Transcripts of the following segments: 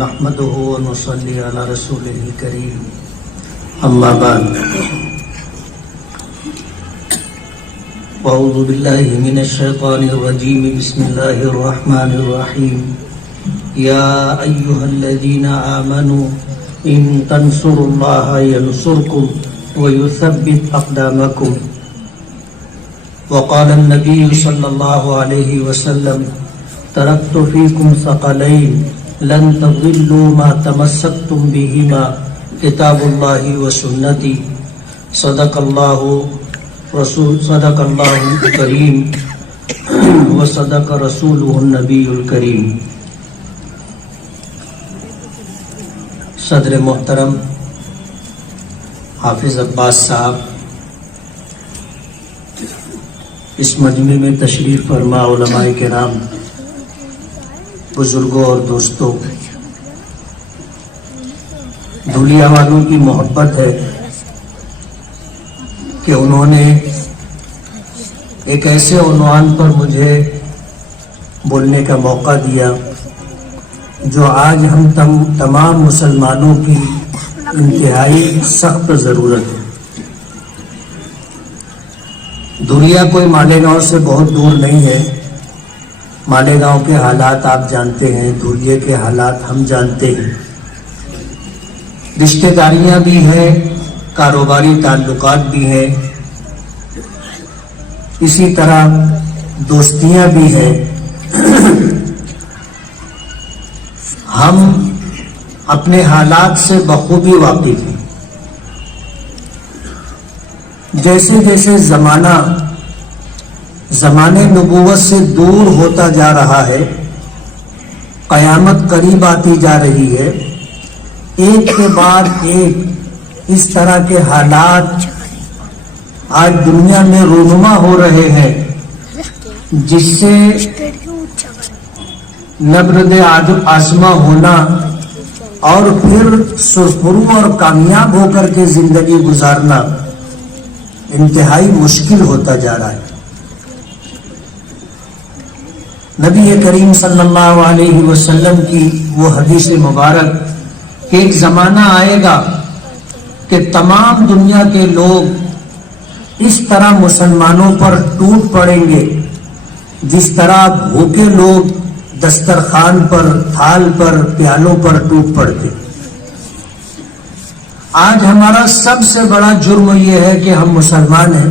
نحمده ونصلي على رسوله الكريم اما بعد اعوذ بالله من الشيطان الرجيم بسم الله الرحمن الرحيم يا ايها الذين امنوا ان تنصروا الله ينصركم ويثبت اقدامكم وقال النبي صلى الله عليه وسلم تركت فيكم ثقلين لن تضلوا ما تمسكتم بهما کتاب اللہ و سنتی صدق اللہ کریم و صدق رسولہ النبی الکریم۔ صدر محترم حافظ عباس صاحب، اس مجمع میں تشریف فرما علماء کرام، بزرگوں اور دوستوں، دھولیا والوں کی محبت ہے کہ انہوں نے ایک ایسے عنوان پر مجھے بولنے کا موقع دیا جو آج ہم تمام مسلمانوں کی انتہائی سخت ضرورت ہے۔ دھولیا کوئی مالیگاؤں سے بہت دور نہیں ہے۔ مالیگاؤں کے حالات آپ جانتے ہیں، دھولیے کے حالات ہم جانتے ہیں۔ رشتہ داریاں بھی ہیں، کاروباری تعلقات بھی ہیں، اسی طرح دوستیاں بھی ہیں۔ ہم اپنے حالات سے بخوبی واقف ہیں۔ جیسے جیسے زمانے نبوت سے دور ہوتا جا رہا ہے، قیامت قریب آتی جا رہی ہے، ایک کے بعد ایک اس طرح کے حالات آج دنیا میں رونما ہو رہے ہیں، جس سے نبرد آزما ہونا اور پھر سرخرو اور کامیاب ہو کر کے زندگی گزارنا انتہائی مشکل ہوتا جا رہا ہے۔ نبی کریم صلی اللہ علیہ وسلم کی وہ حدیث مبارک کہ ایک زمانہ آئے گا کہ تمام دنیا کے لوگ اس طرح مسلمانوں پر ٹوٹ پڑیں گے جس طرح بھوکے لوگ دسترخوان پر، تھال پر، پیالوں پر ٹوٹ پڑتے۔ آج ہمارا سب سے بڑا جرم یہ ہے کہ ہم مسلمان ہیں،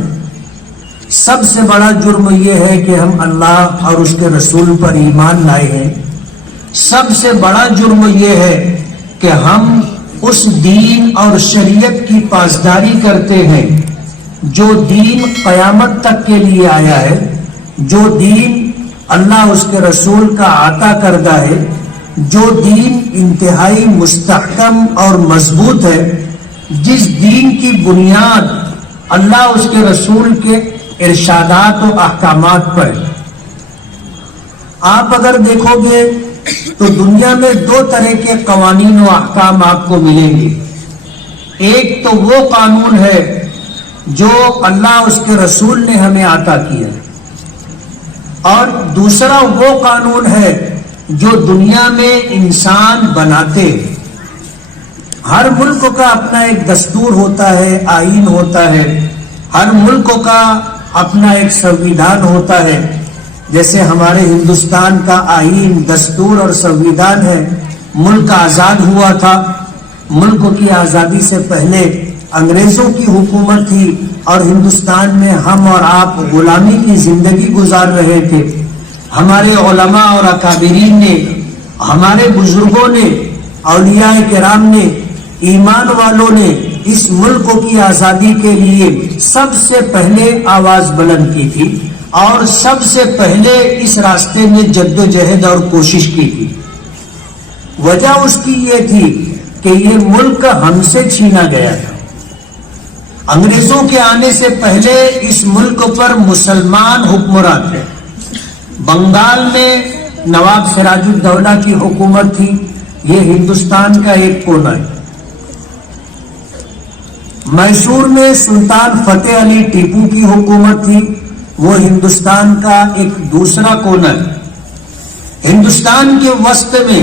سب سے بڑا جرم یہ ہے کہ ہم اللہ اور اس کے رسول پر ایمان لائے ہیں، سب سے بڑا جرم یہ ہے کہ ہم اس دین اور شریعت کی پاسداری کرتے ہیں جو دین قیامت تک کے لیے آیا ہے، جو دین اللہ اس کے رسول کا عطا کردہ ہے، جو دین انتہائی مستحکم اور مضبوط ہے، جس دین کی بنیاد اللہ اس کے رسول کے ارشادات و احکامات پر۔ آپ اگر دیکھو گے تو دنیا میں دو طرح کے قوانین و احکام آپ کو ملیں گے۔ ایک تو وہ قانون ہے جو اللہ اس کے رسول نے ہمیں عطا کیا، اور دوسرا وہ قانون ہے جو دنیا میں انسان بناتے ہیں۔ ہر ملک کا اپنا ایک دستور ہوتا ہے، آئین ہوتا ہے، ہر ملک کا اپنا ایک سنویدھان ہوتا ہے۔ جیسے ہمارے ہندوستان کا آئین، دستور اور سنویدھان ہے۔ ملک آزاد ہوا تھا، ملک کی آزادی سے پہلے انگریزوں کی حکومت تھی اور ہندوستان میں ہم اور آپ غلامی کی زندگی گزار رہے تھے۔ ہمارے علماء اور اکابرین نے، ہمارے بزرگوں نے، اولیاء کرام نے، ایمان والوں نے اس ملک کی آزادی کے لیے سب سے پہلے آواز بلند کی تھی اور سب سے پہلے اس راستے میں جد و جہد اور کوشش کی تھی۔ وجہ اس کی یہ تھی کہ یہ ملک ہم سے چھینا گیا تھا۔ انگریزوں کے آنے سے پہلے اس ملک پر مسلمان حکمران تھے۔ بنگال میں نواب سراج الدولہ کی حکومت تھی، یہ ہندوستان کا ایک کونا ہے۔ میسور میں سلطان فتح علی ٹیپو کی حکومت تھی، وہ ہندوستان کا ایک دوسرا کونا ہے۔ ہندوستان کے وسط میں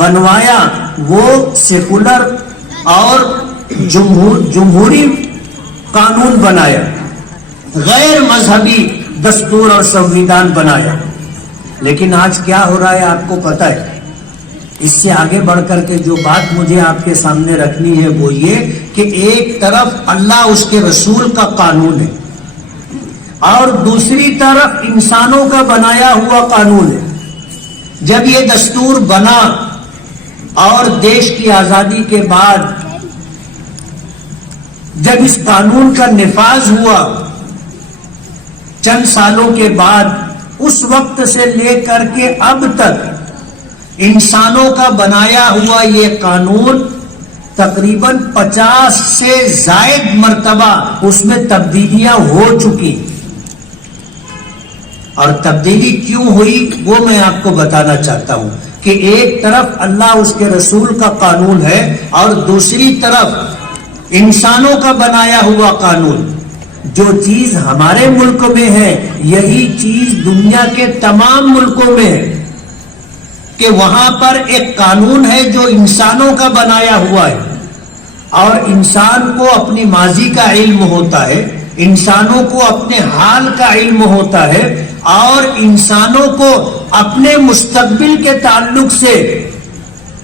بنوایا وہ سیکولر اور جمہوری قانون بنایا، غیر مذہبی دستور اور سنویدھان بنایا. لیکن آج کیا ہو رہا ہے آپ کو پتہ ہے؟ اس سے آگے بڑھ کر کے جو بات مجھے آپ کے سامنے رکھنی ہے وہ یہ کہ ایک طرف اللہ اس کے رسول کا قانون ہے اور دوسری طرف انسانوں کا بنایا ہوا قانون ہے. جب یہ دستور بنا اور دیش کی آزادی کے بعد جب اس قانون کا نفاذ ہوا چند سالوں کے بعد، اس وقت سے لے کر کے اب تک انسانوں کا بنایا ہوا یہ قانون تقریباً 50 سے زائد مرتبہ اس میں تبدیلیاں ہو چکی. اور تبدیلی کیوں ہوئی وہ میں آپ کو بتانا چاہتا ہوں کہ ایک طرف اللہ اس کے رسول کا قانون ہے اور دوسری طرف انسانوں کا بنایا ہوا قانون. جو چیز ہمارے ملک میں ہے یہی چیز دنیا کے تمام ملکوں میں ہے کہ وہاں پر ایک قانون ہے جو انسانوں کا بنایا ہوا ہے اور انسان کو اپنی ماضی کا علم ہوتا ہے، انسانوں کو اپنے حال کا علم ہوتا ہے اور انسانوں کو اپنے مستقبل کے تعلق سے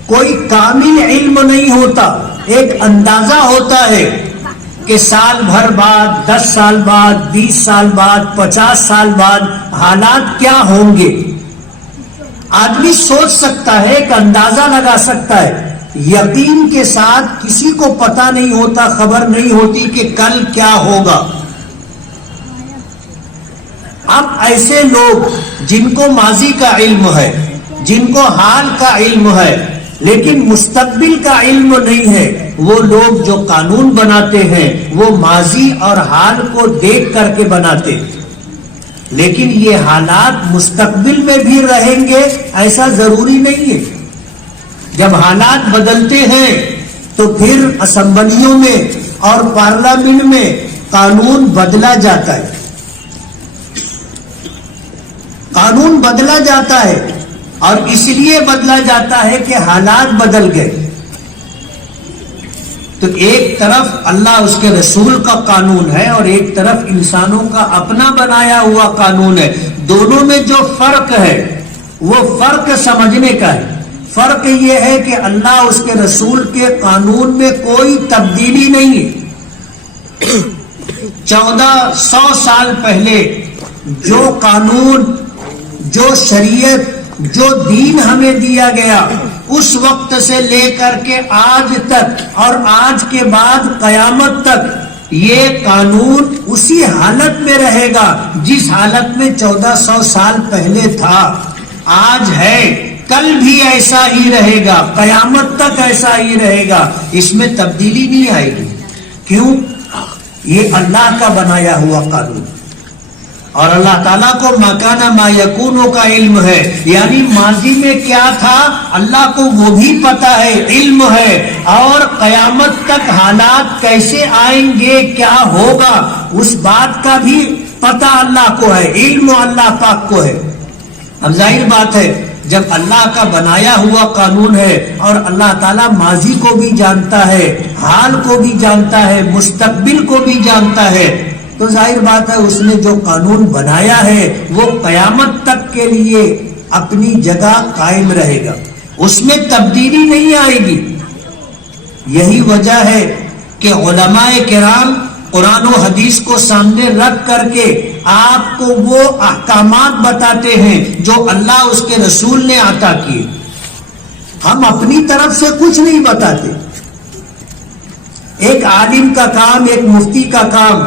کوئی کامل علم نہیں ہوتا. ایک اندازہ ہوتا ہے کہ سال بھر بعد، 10 سال بعد، 20 سال بعد، 50 سال بعد حالات کیا ہوں گے. آدمی سوچ سکتا ہے، ایک اندازہ لگا سکتا ہے. یقین کے ساتھ کسی کو پتہ نہیں ہوتا، خبر نہیں ہوتی کہ کل کیا ہوگا. اب ایسے لوگ جن کو ماضی کا علم ہے، جن کو حال کا علم ہے لیکن مستقبل کا علم نہیں ہے، وہ لوگ جو قانون بناتے ہیں وہ ماضی اور حال کو دیکھ کر کے بناتے ہیں. لیکن یہ حالات مستقبل میں بھی رہیں گے ایسا ضروری نہیں ہے. جب حالات بدلتے ہیں تو پھر اسمبلیوں میں اور پارلیمنٹ میں قانون بدلا جاتا ہے. قانون بدلا جاتا ہے اور اس لیے بدلا جاتا ہے کہ حالات بدل گئے. تو ایک طرف اللہ اس کے رسول کا قانون ہے اور ایک طرف انسانوں کا اپنا بنایا ہوا قانون ہے. دونوں میں جو فرق ہے وہ فرق سمجھنے کا ہے. فرق یہ ہے کہ اللہ اس کے رسول کے قانون میں کوئی تبدیلی نہیں ہے. 1400 سال پہلے جو قانون، جو شریعت، جو دین ہمیں دیا گیا اس وقت سے لے کر کے آج تک اور آج کے بعد قیامت تک یہ قانون اسی حالت میں رہے گا جس حالت میں 1400 سال پہلے تھا. آج ہے، کل بھی ایسا ہی رہے گا، قیامت تک ایسا ہی رہے گا. اس میں تبدیلی نہیں آئے گی. کیوں؟ یہ اللہ کا بنایا ہوا قانون اور اللہ تعالیٰ کو ما کان ما یکون کا علم ہے. یعنی ماضی میں کیا تھا اللہ کو وہ بھی پتا ہے، علم ہے. اور قیامت تک حالات کیسے آئیں گے، کیا ہوگا، اس بات کا بھی پتا اللہ کو ہے، علم اللہ پاک کو ہے. اب ظاہر بات ہے جب اللہ کا بنایا ہوا قانون ہے اور اللہ تعالیٰ ماضی کو بھی جانتا ہے، حال کو بھی جانتا ہے، مستقبل کو بھی جانتا ہے، تو ظاہر بات ہے اس نے جو قانون بنایا ہے وہ قیامت تک کے لیے اپنی جگہ قائم رہے گا، اس میں تبدیلی نہیں آئے گی. یہی وجہ ہے کہ علماء کرام قرآن و حدیث کو سامنے رکھ کر کے آپ کو وہ احکامات بتاتے ہیں جو اللہ اس کے رسول نے عطا کیے. ہم اپنی طرف سے کچھ نہیں بتاتے. ایک عالم کا کام، ایک مفتی کا کام،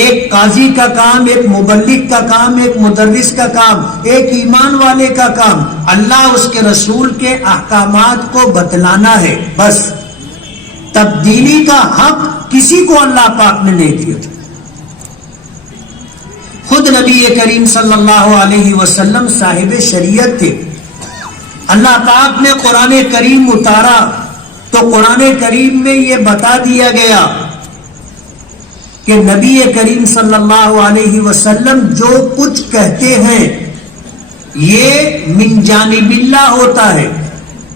ایک قاضی کا کام، ایک مبلغ کا کام، ایک مدرس کا کام، ایک ایمان والے کا کام اللہ اس کے رسول کے احکامات کو بتلانا ہے. بس تبدیلی کا حق کسی کو اللہ پاک نے نہیں دیا. خود نبی کریم صلی اللہ علیہ وسلم صاحب شریعت تھے. اللہ پاک نے قرآن کریم اتارا تو قرآن کریم میں یہ بتا دیا گیا کہ نبی کریم صلی اللہ علیہ وسلم جو کچھ کہتے ہیں یہ من جانب اللہ ہوتا ہے.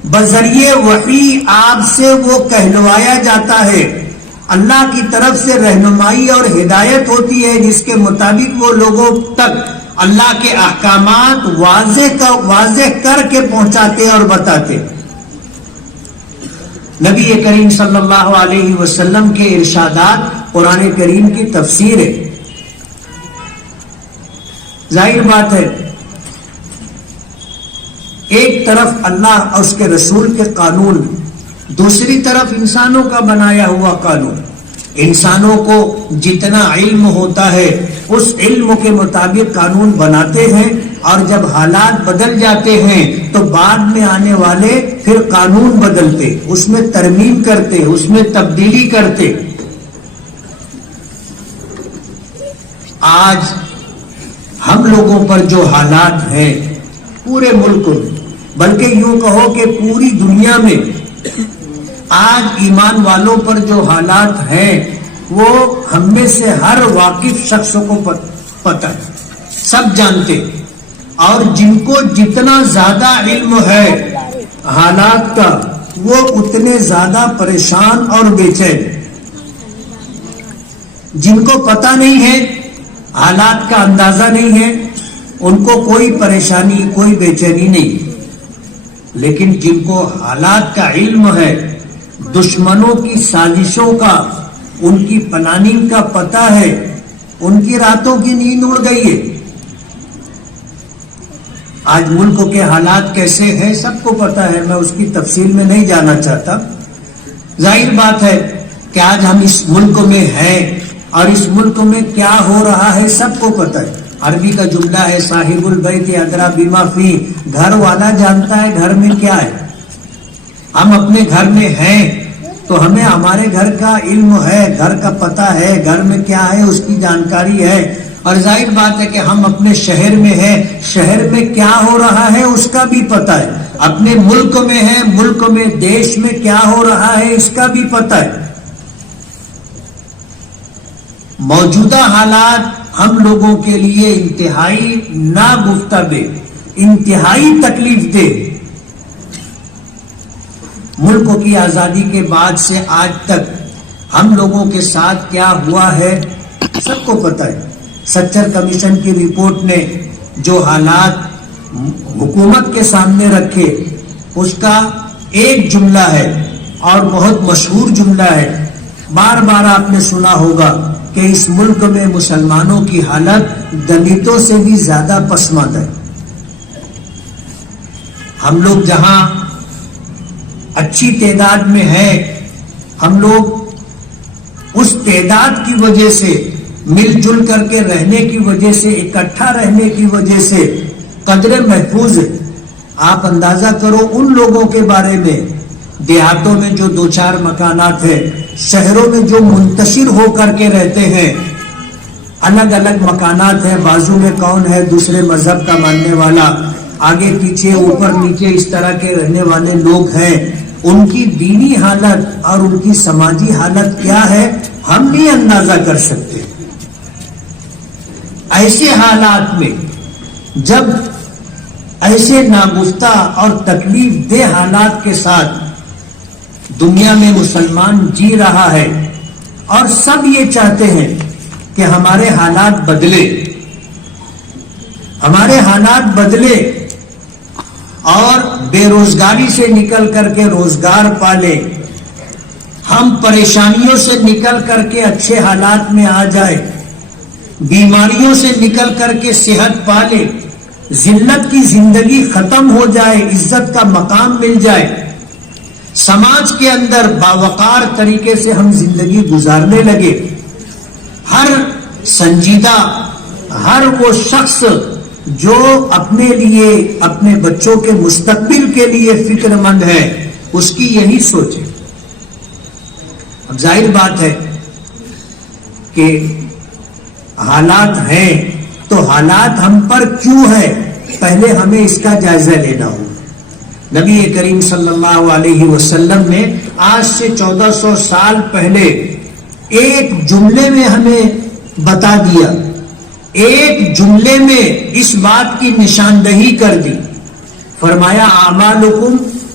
بذریعے وحی آپ سے وہ کہلوایا جاتا ہے، اللہ کی طرف سے رہنمائی اور ہدایت ہوتی ہے جس کے مطابق وہ لوگوں تک اللہ کے احکامات واضح کر کے پہنچاتے اور بتاتے۔ نبی کریم صلی اللہ علیہ وسلم کے ارشادات قرآن کریم کی تفسیر ہے۔ ظاہر بات ہے ایک طرف اللہ اور اس کے رسول کے قانون، دوسری طرف انسانوں کا بنایا ہوا قانون۔ انسانوں کو جتنا علم ہوتا ہے اس علم کے مطابق قانون بناتے ہیں، اور جب حالات بدل جاتے ہیں تو بعد میں آنے والے پھر قانون بدلتے، اس میں ترمیم کرتے، اس میں تبدیلی کرتے۔ آج ہم لوگوں پر جو حالات ہیں پورے ملک میں، بلکہ یوں کہو کہ پوری دنیا میں آج ایمان والوں پر جو حالات ہیں وہ ہم میں سے ہر واقف شخص کو پتہ ہے، سب جانتے، اور جن کو جتنا زیادہ علم ہے حالات کا وہ اتنے زیادہ پریشان اور بے چین۔ جن کو پتہ نہیں ہے، حالات کا اندازہ نہیں ہے، ان کو کوئی پریشانی، کوئی بے چینی نہیں، لیکن جن کو حالات کا علم ہے، دشمنوں کی سازشوں کا، ان کی پلاننگ کا پتہ ہے، ان کی راتوں کی نیند اڑ گئی ہے۔ آج ملک کے حالات کیسے ہیں سب کو پتہ ہے، میں اس کی تفصیل میں نہیں جانا چاہتا۔ ظاہر بات ہے کہ آج ہم اس ملک میں ہیں اور اس ملک میں کیا ہو رہا ہے سب کو پتہ ہے۔ عربی کا جملہ ہے صاحب البیت ادری بما فی، گھر والا جانتا ہے گھر میں کیا ہے۔ ہم اپنے گھر میں ہیں تو ہمیں ہمارے گھر کا علم ہے، گھر کا پتہ ہے، گھر میں کیا ہے اس کی جانکاری ہے۔ اور ظاہر بات ہے کہ ہم اپنے شہر میں ہیں، شہر میں کیا ہو رہا ہے اس کا بھی پتہ ہے، اپنے ملک میں ہیں، ملک میں دیش میں کیا ہو رہا ہے اس کا بھی پتہ ہے۔ موجودہ حالات ہم لوگوں کے لیے انتہائی ناگفتہ، انتہائی تکلیف دہ۔ ملک کی آزادی کے بعد سے آج تک ہم لوگوں کے ساتھ کیا ہوا ہے سب کو پتہ ہے۔ سچر کمیشن کی رپورٹ نے جو حالات حکومت کے سامنے رکھے اس کا ایک جملہ ہے اور بہت مشہور جملہ ہے، بار بار آپ نے سنا ہوگا کہ اس ملک میں مسلمانوں کی حالت دلتوں سے بھی زیادہ پسماندہ ہے۔ ہم لوگ جہاں اچھی تعداد میں ہیں، ہم لوگ اس تعداد کی وجہ سے، مل جل کر کے رہنے کی وجہ سے، اکٹھا رہنے کی وجہ سے قدر محفوظ ہے۔ آپ اندازہ کرو ان لوگوں کے بارے میں دیہاتوں میں جو دو چار مکانات ہیں، شہروں میں جو منتشر ہو کر کے رہتے ہیں، الگ الگ مکانات ہیں، بازو میں کون ہے دوسرے مذہب کا ماننے والا، آگے پیچھے اوپر نیچے اس طرح کے رہنے والے لوگ ہیں، ان کی دینی حالت اور ان کی سماجی حالت کیا ہے ہم نہیں اندازہ کر سکتے۔ ایسے حالات میں جب ایسے ناگفتہ اور تکلیف دہ حالات کے ساتھ دنیا میں مسلمان جی رہا ہے اور سب یہ چاہتے ہیں کہ ہمارے حالات بدلے، ہمارے حالات بدلے اور بے روزگاری سے نکل کر کے روزگار پالے، ہم پریشانیوں سے نکل کر کے اچھے حالات میں آ جائے، بیماریوں سے نکل کر کے صحت پالے، ذلت کی زندگی ختم ہو جائے، عزت کا مقام مل جائے، سماج کے اندر باوقار طریقے سے ہم زندگی گزارنے لگے۔ ہر سنجیدہ، ہر وہ شخص جو اپنے لیے، اپنے بچوں کے مستقبل کے لیے فکر مند ہے، اس کی یہی سوچ ہے۔ اب ظاہر بات ہے کہ حالات ہیں تو حالات ہم پر کیوں ہے، پہلے ہمیں اس کا جائزہ لینا ہوگا۔ نبی کریم صلی اللہ علیہ وسلم نے آج سے 1400 سال پہلے ایک جملے میں ہمیں بتا دیا، ایک جملے میں اس بات کی نشاندہی کر دی، فرمایا اعمالکم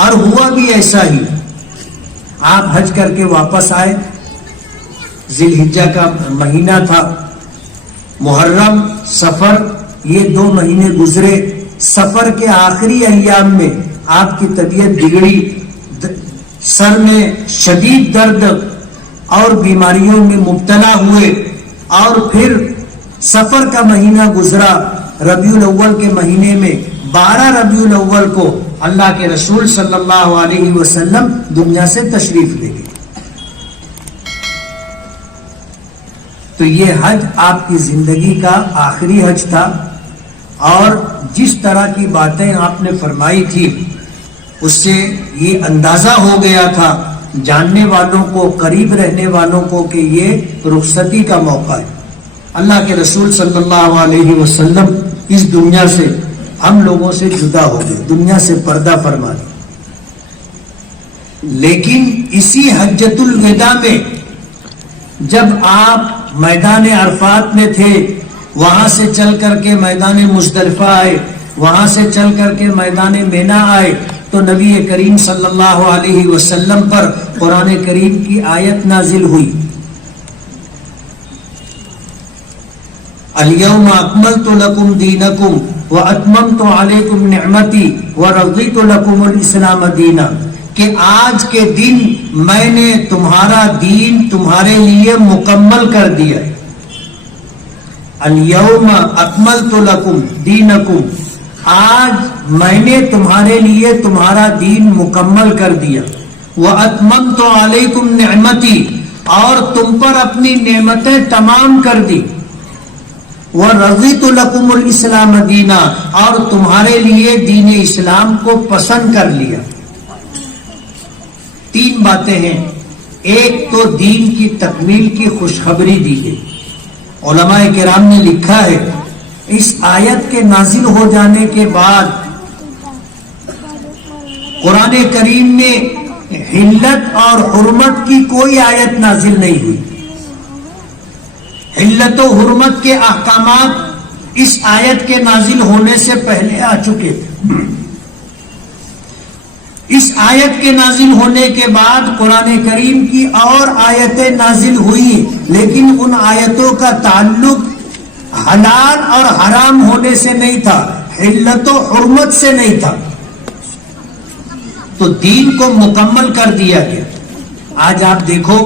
اور ہوا بھی ایسا ہی. آپ حج کر کے واپس آئے, ذی الحجہ کا مہینہ تھا, محرم سفر یہ 2 مہینے گزرے. سفر کے آخری ایام میں آپ کی طبیعت بگڑی, سر میں شدید درد اور بیماریوں میں مبتلا ہوئے, اور پھر سفر کا مہینہ گزرا. ربیع الاول کے مہینے میں 12 ربیع الاول کو اللہ کے رسول صلی اللہ علیہ وسلم دنیا سے تشریف لے گئے. تو یہ حج آپ کی زندگی کا آخری حج تھا, اور جس طرح کی باتیں آپ نے فرمائی تھی اس سے یہ اندازہ ہو گیا تھا جاننے والوں کو, قریب رہنے والوں کو, کہ یہ رخصتی کا موقع ہے. اللہ کے رسول صلی اللہ علیہ وسلم اس دنیا سے, ہم لوگوں سے جدا ہو گئے, دنیا سے پردہ فرما دیا. لیکن اسی حجۃ الوداع میں جب آپ میدان عرفات میں تھے, وہاں سے چل کر کے میدان مزدلفہ آئے, وہاں سے چل کر کے میدان مینا آئے, تو نبی کریم صلی اللہ علیہ وسلم پر قرآن کریم کی آیت نازل ہوئی, الیوم اکملت لکم دینکم واتممت علیکم نعمتی ورضیت لکم الاسلام دینا, کہ آج کے دن میں نے تمہارا دین تمہارے لیے مکمل کر دیا. الیوم اکملت لکم دینکم, آج میں نے تمہارے لیے تمہارا دین مکمل کر دیا. واتممت علیکم نعمتی, اور تم پر اپنی نعمتیں تمام کر دی. وَرَضِيتُ لَكُمُ الْإِسْلَامَ دِينًا, اور تمہارے لیے دین اسلام کو پسند کر لیا. 3 باتیں ہیں. ایک تو دین کی تکمیل کی خوشخبری دی گئی. علماء کرام نے لکھا ہے اس آیت کے نازل ہو جانے کے بعد قرآن کریم میں حلت اور حرمت کی کوئی آیت نازل نہیں ہوئی. حلت و حرمت کے احکامات اس آیت کے نازل ہونے سے پہلے آ چکے تھے. اس آیت کے نازل ہونے کے بعد قرآن کریم کی اور آیتیں نازل ہوئی, لیکن ان آیتوں کا تعلق حلال اور حرام ہونے سے نہیں تھا, حلت و حرمت سے نہیں تھا. تو دین کو مکمل کر دیا گیا. آج آپ دیکھو,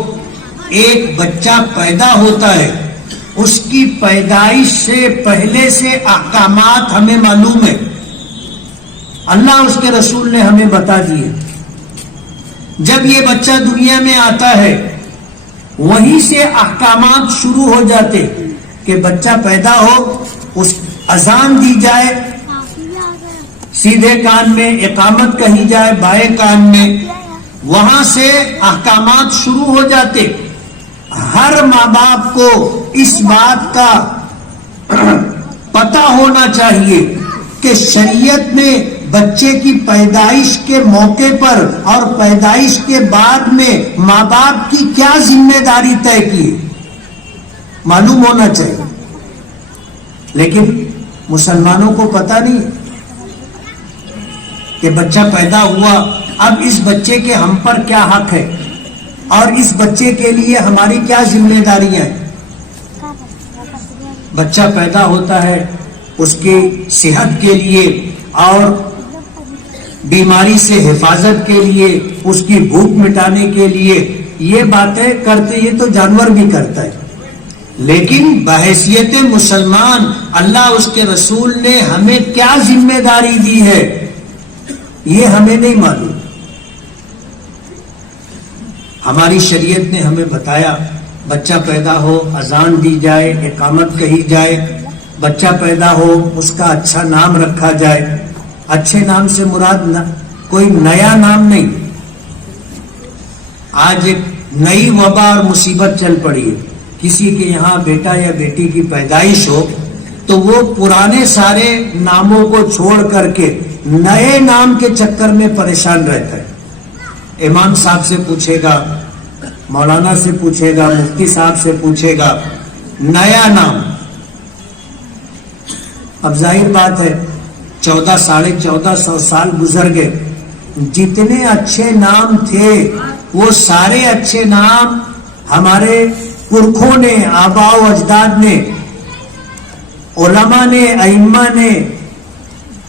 ایک بچہ پیدا ہوتا ہے, اس کی پیدائش سے پہلے سے احکامات ہمیں معلوم ہے, اللہ اس کے رسول نے ہمیں بتا دیے. جب یہ بچہ دنیا میں آتا ہے وہیں سے احکامات شروع ہو جاتے کہ بچہ پیدا ہو, اس اذان دی جائے, سیدھے کان میں اقامت کہی جائے, بائیں کان میں, وہاں سے احکامات شروع ہو جاتے. ہر ماں باپ کو اس بات کا پتہ ہونا چاہیے کہ شریعت میں بچے کی پیدائش کے موقع پر اور پیدائش کے بعد میں ماں باپ کی کیا ذمہ داری طے کی, معلوم ہونا چاہیے. لیکن مسلمانوں کو پتہ نہیں کہ بچہ پیدا ہوا, اب اس بچے کے ہم پر کیا حق ہے اور اس بچے کے لیے ہماری کیا ذمہ داریاں ہیں. بچہ پیدا ہوتا ہے, اس کی صحت کے لیے اور بیماری سے حفاظت کے لیے, اس کی بھوک مٹانے کے لیے یہ باتیں کرتے, یہ تو جانور بھی کرتا ہے. لیکن بحیثیت مسلمان اللہ اس کے رسول نے ہمیں کیا ذمہ داری دی ہے یہ ہمیں نہیں معلوم. ہماری شریعت نے ہمیں بتایا بچہ پیدا ہو اذان دی جائے, اقامت کہی جائے, بچہ پیدا ہو اس کا اچھا نام رکھا جائے. اچھے نام سے مراد کوئی نیا نام نہیں. آج ایک نئی وبا اور مصیبت چل پڑی ہے, کسی کے یہاں بیٹا یا بیٹی کی پیدائش ہو تو وہ پرانے سارے ناموں کو چھوڑ کر کے نئے نام کے چکر میں پریشان رہتا ہے. امام صاحب سے پوچھے گا, مولانا سے پوچھے گا, مفتی صاحب سے پوچھے گا, نیا نام. اب ظاہر بات ہے 1400 سال گزر گئے, جتنے اچھے نام تھے وہ سارے اچھے نام ہمارے پرکھوں نے، آباء و اجداد نے، علماء نے، ائمہ نے،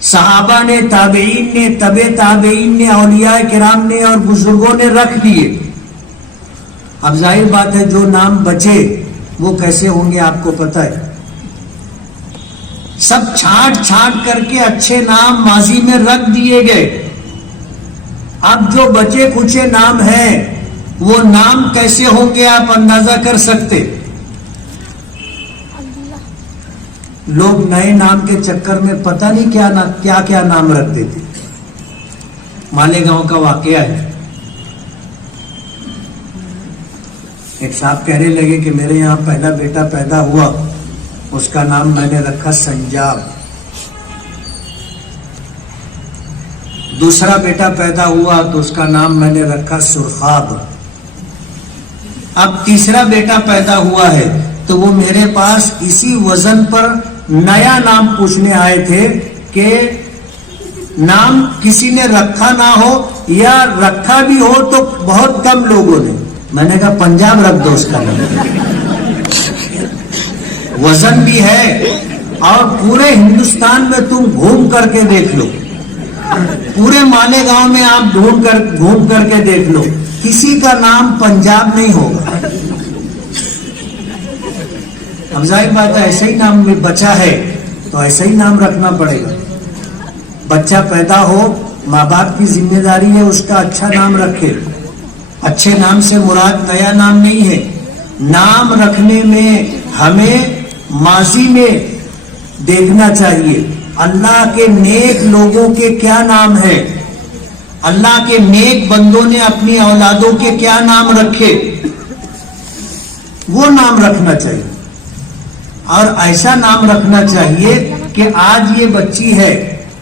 صحابہ نے، تابعین نے، تبع تابعین نے، اولیاء کرام نے اور بزرگوں نے رکھ دیے. اب ظاہر بات ہے جو نام بچے وہ کیسے ہوں گے آپ کو پتہ ہے. سب چھانٹ چھانٹ کر کے اچھے نام ماضی میں رکھ دیے گئے. اب جو بچے کچے نام ہیں وہ نام کیسے ہوں گے آپ اندازہ کر سکتے. لوگ نئے نام کے چکر میں پتہ نہیں کیا کیا نام رکھ دیتے. مالیگاؤں کا واقعہ ہے. ایک صاحب کہنے لگے کہ میرے یہاں پہلا بیٹا پیدا ہوا، اس کا نام میں نے رکھا سنجاب. دوسرا بیٹا پیدا ہوا تو اس کا نام میں نے رکھا سرخاب. اب تیسرا بیٹا پیدا ہوا ہے تو وہ میرے پاس اسی وزن پر نیا نام پوچھنے آئے تھے کہ نام کسی نے رکھا نہ ہو یا رکھا بھی ہو تو بہت کم لوگوں نے. میں نے کہا پنجاب رکھ دو اس کا نام، وزن بھی ہے اور پورے ہندوستان میں تم گھوم کر کے دیکھ لو، پورے مالیگاؤں میں آپ گھوم کر کے دیکھ لو، کسی کا نام پنجاب نہیں ہوگا. اب ظاہر بات ہے ایسا ہی نام بچا ہے تو ایسا ہی نام رکھنا پڑے گا. بچہ پیدا ہو ماں باپ کی ذمہ داری ہے اس کا اچھا نام رکھے. اچھے نام سے مراد نیا نام نہیں ہے. نام رکھنے میں ہمیں ماضی میں دیکھنا چاہیے اللہ کے نیک لوگوں کے کیا نام ہے، اللہ کے نیک بندوں نے اپنی اولادوں کے کیا نام رکھے، وہ نام رکھنا چاہیے. اور ایسا نام رکھنا چاہیے کہ آج یہ بچی ہے،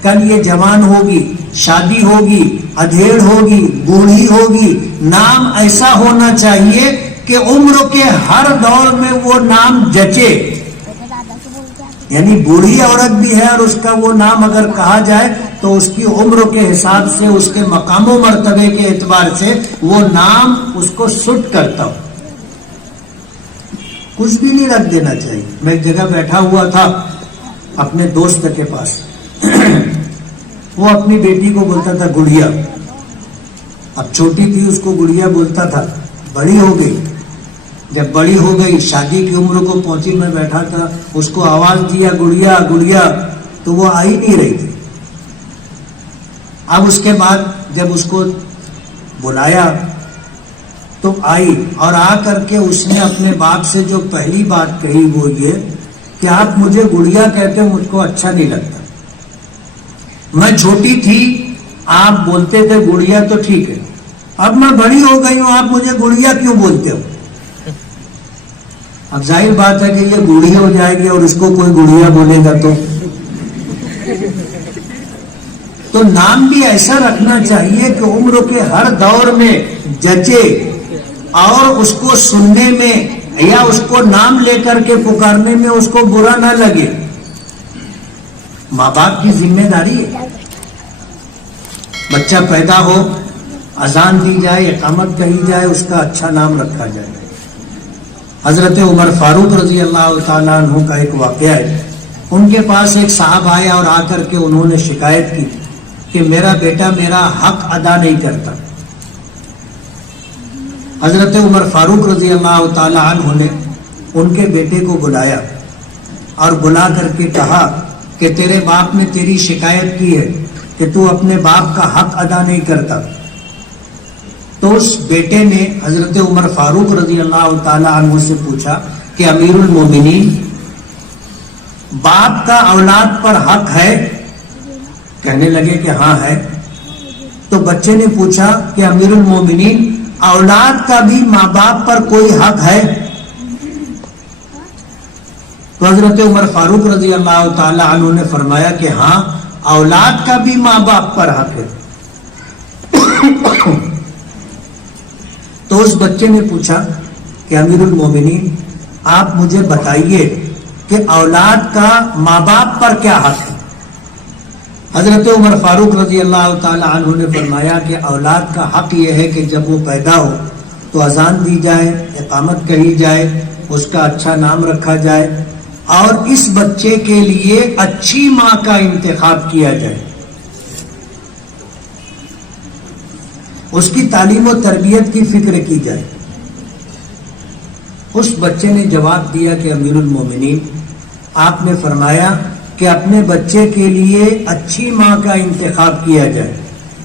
کل یہ جوان ہوگی، شادی ہوگی، ادھیڑ ہوگی، بوڑھی ہوگی. نام ایسا ہونا چاہیے کہ عمر کے ہر دور میں وہ نام جچے. یعنی بوڑھی عورت بھی ہے اور اس کا وہ نام اگر کہا جائے تو اس کی عمر کے حساب سے، اس کے مقام و مرتبے کے اعتبار سے وہ نام اس کو سٹ کرتا ہو. کچھ بھی نہیں رکھ دینا چاہیے. میں ایک جگہ بیٹھا ہوا تھا اپنے دوست کے پاس، وہ اپنی بیٹی کو بولتا تھا گڑیا. اب چھوٹی تھی اس کو گڑیا بولتا تھا. بڑی ہو گئی، جب بڑی ہو گئی شادی کی عمر کو پہنچی، میں بیٹھا تھا اس کو آواز دیا گڑیا گڑیا تو وہ آئی نہیں رہی تھی. اب اس کے بعد جب اس کو بلایا تو آئی اور آ کر کے اس نے اپنے باپ سے جو پہلی بات کہی وہ یہ کہ آپ مجھے گڑیا کہتے ہو، مجھ کو اچھا نہیں لگتا. میں چھوٹی تھی آپ بولتے تھے گڑیا تو ٹھیک ہے، اب میں بڑی ہو گئی ہوں آپ مجھے گڑیا کیوں بولتے ہو. اب ظاہر بات ہے کہ یہ گڑیا ہو جائے گی اور اس کو کوئی گڑیا بولے گا تو نام بھی ایسا رکھنا چاہیے کہ عمر کے ہر دور میں جچے اور اس کو سننے میں یا اس کو نام لے کر کے پکارنے میں اس کو برا نہ لگے. ماں باپ کی ذمہ داری ہے. بچہ پیدا ہو، اذان دی جائے، اقامت کہی جائے، اس کا اچھا نام رکھا جائے. حضرت عمر فاروق رضی اللہ تعالیٰ عنہ کا ایک واقعہ ہے. ان کے پاس ایک صاحب آیا اور آ کر کے انہوں نے شکایت کی کہ میرا بیٹا میرا حق ادا نہیں کرتا. حضرت عمر فاروق رضی اللہ تعالیٰ عنہ نے ان کے بیٹے کو بلایا اور بلا کر کے کہا کہ تیرے باپ نے تیری شکایت کی ہے کہ تو اپنے باپ کا حق ادا نہیں کرتا. تو اس بیٹے نے حضرت عمر فاروق رضی اللہ تعالیٰ عنہ سے پوچھا کہ امیر المومنین، باپ کا اولاد پر حق ہے؟ کہنے لگے کہ ہاں ہے. تو بچے نے پوچھا کہ امیر المومنین، اولاد کا بھی ماں باپ پر کوئی حق ہے؟ تو حضرت عمر فاروق رضی اللہ تعالیٰ عنہ نے فرمایا کہ ہاں، اولاد کا بھی ماں باپ پر حق ہے. تو اس بچے نے پوچھا کہ امیر المومنین آپ مجھے بتائیے کہ اولاد کا ماں باپ پر کیا حق ہے. حضرت عمر فاروق رضی اللہ تعالی عنہ نے فرمایا کہ اولاد کا حق یہ ہے کہ جب وہ پیدا ہو تو اذان دی جائے، اقامت کہی جائے، اس کا اچھا نام رکھا جائے، اور اس بچے کے لیے اچھی ماں کا انتخاب کیا جائے، اس کی تعلیم و تربیت کی فکر کی جائے۔ اس بچے نے جواب دیا کہ امیر المومنین، آپ نے فرمایا کہ اپنے بچے کے لیے اچھی ماں کا انتخاب کیا جائے،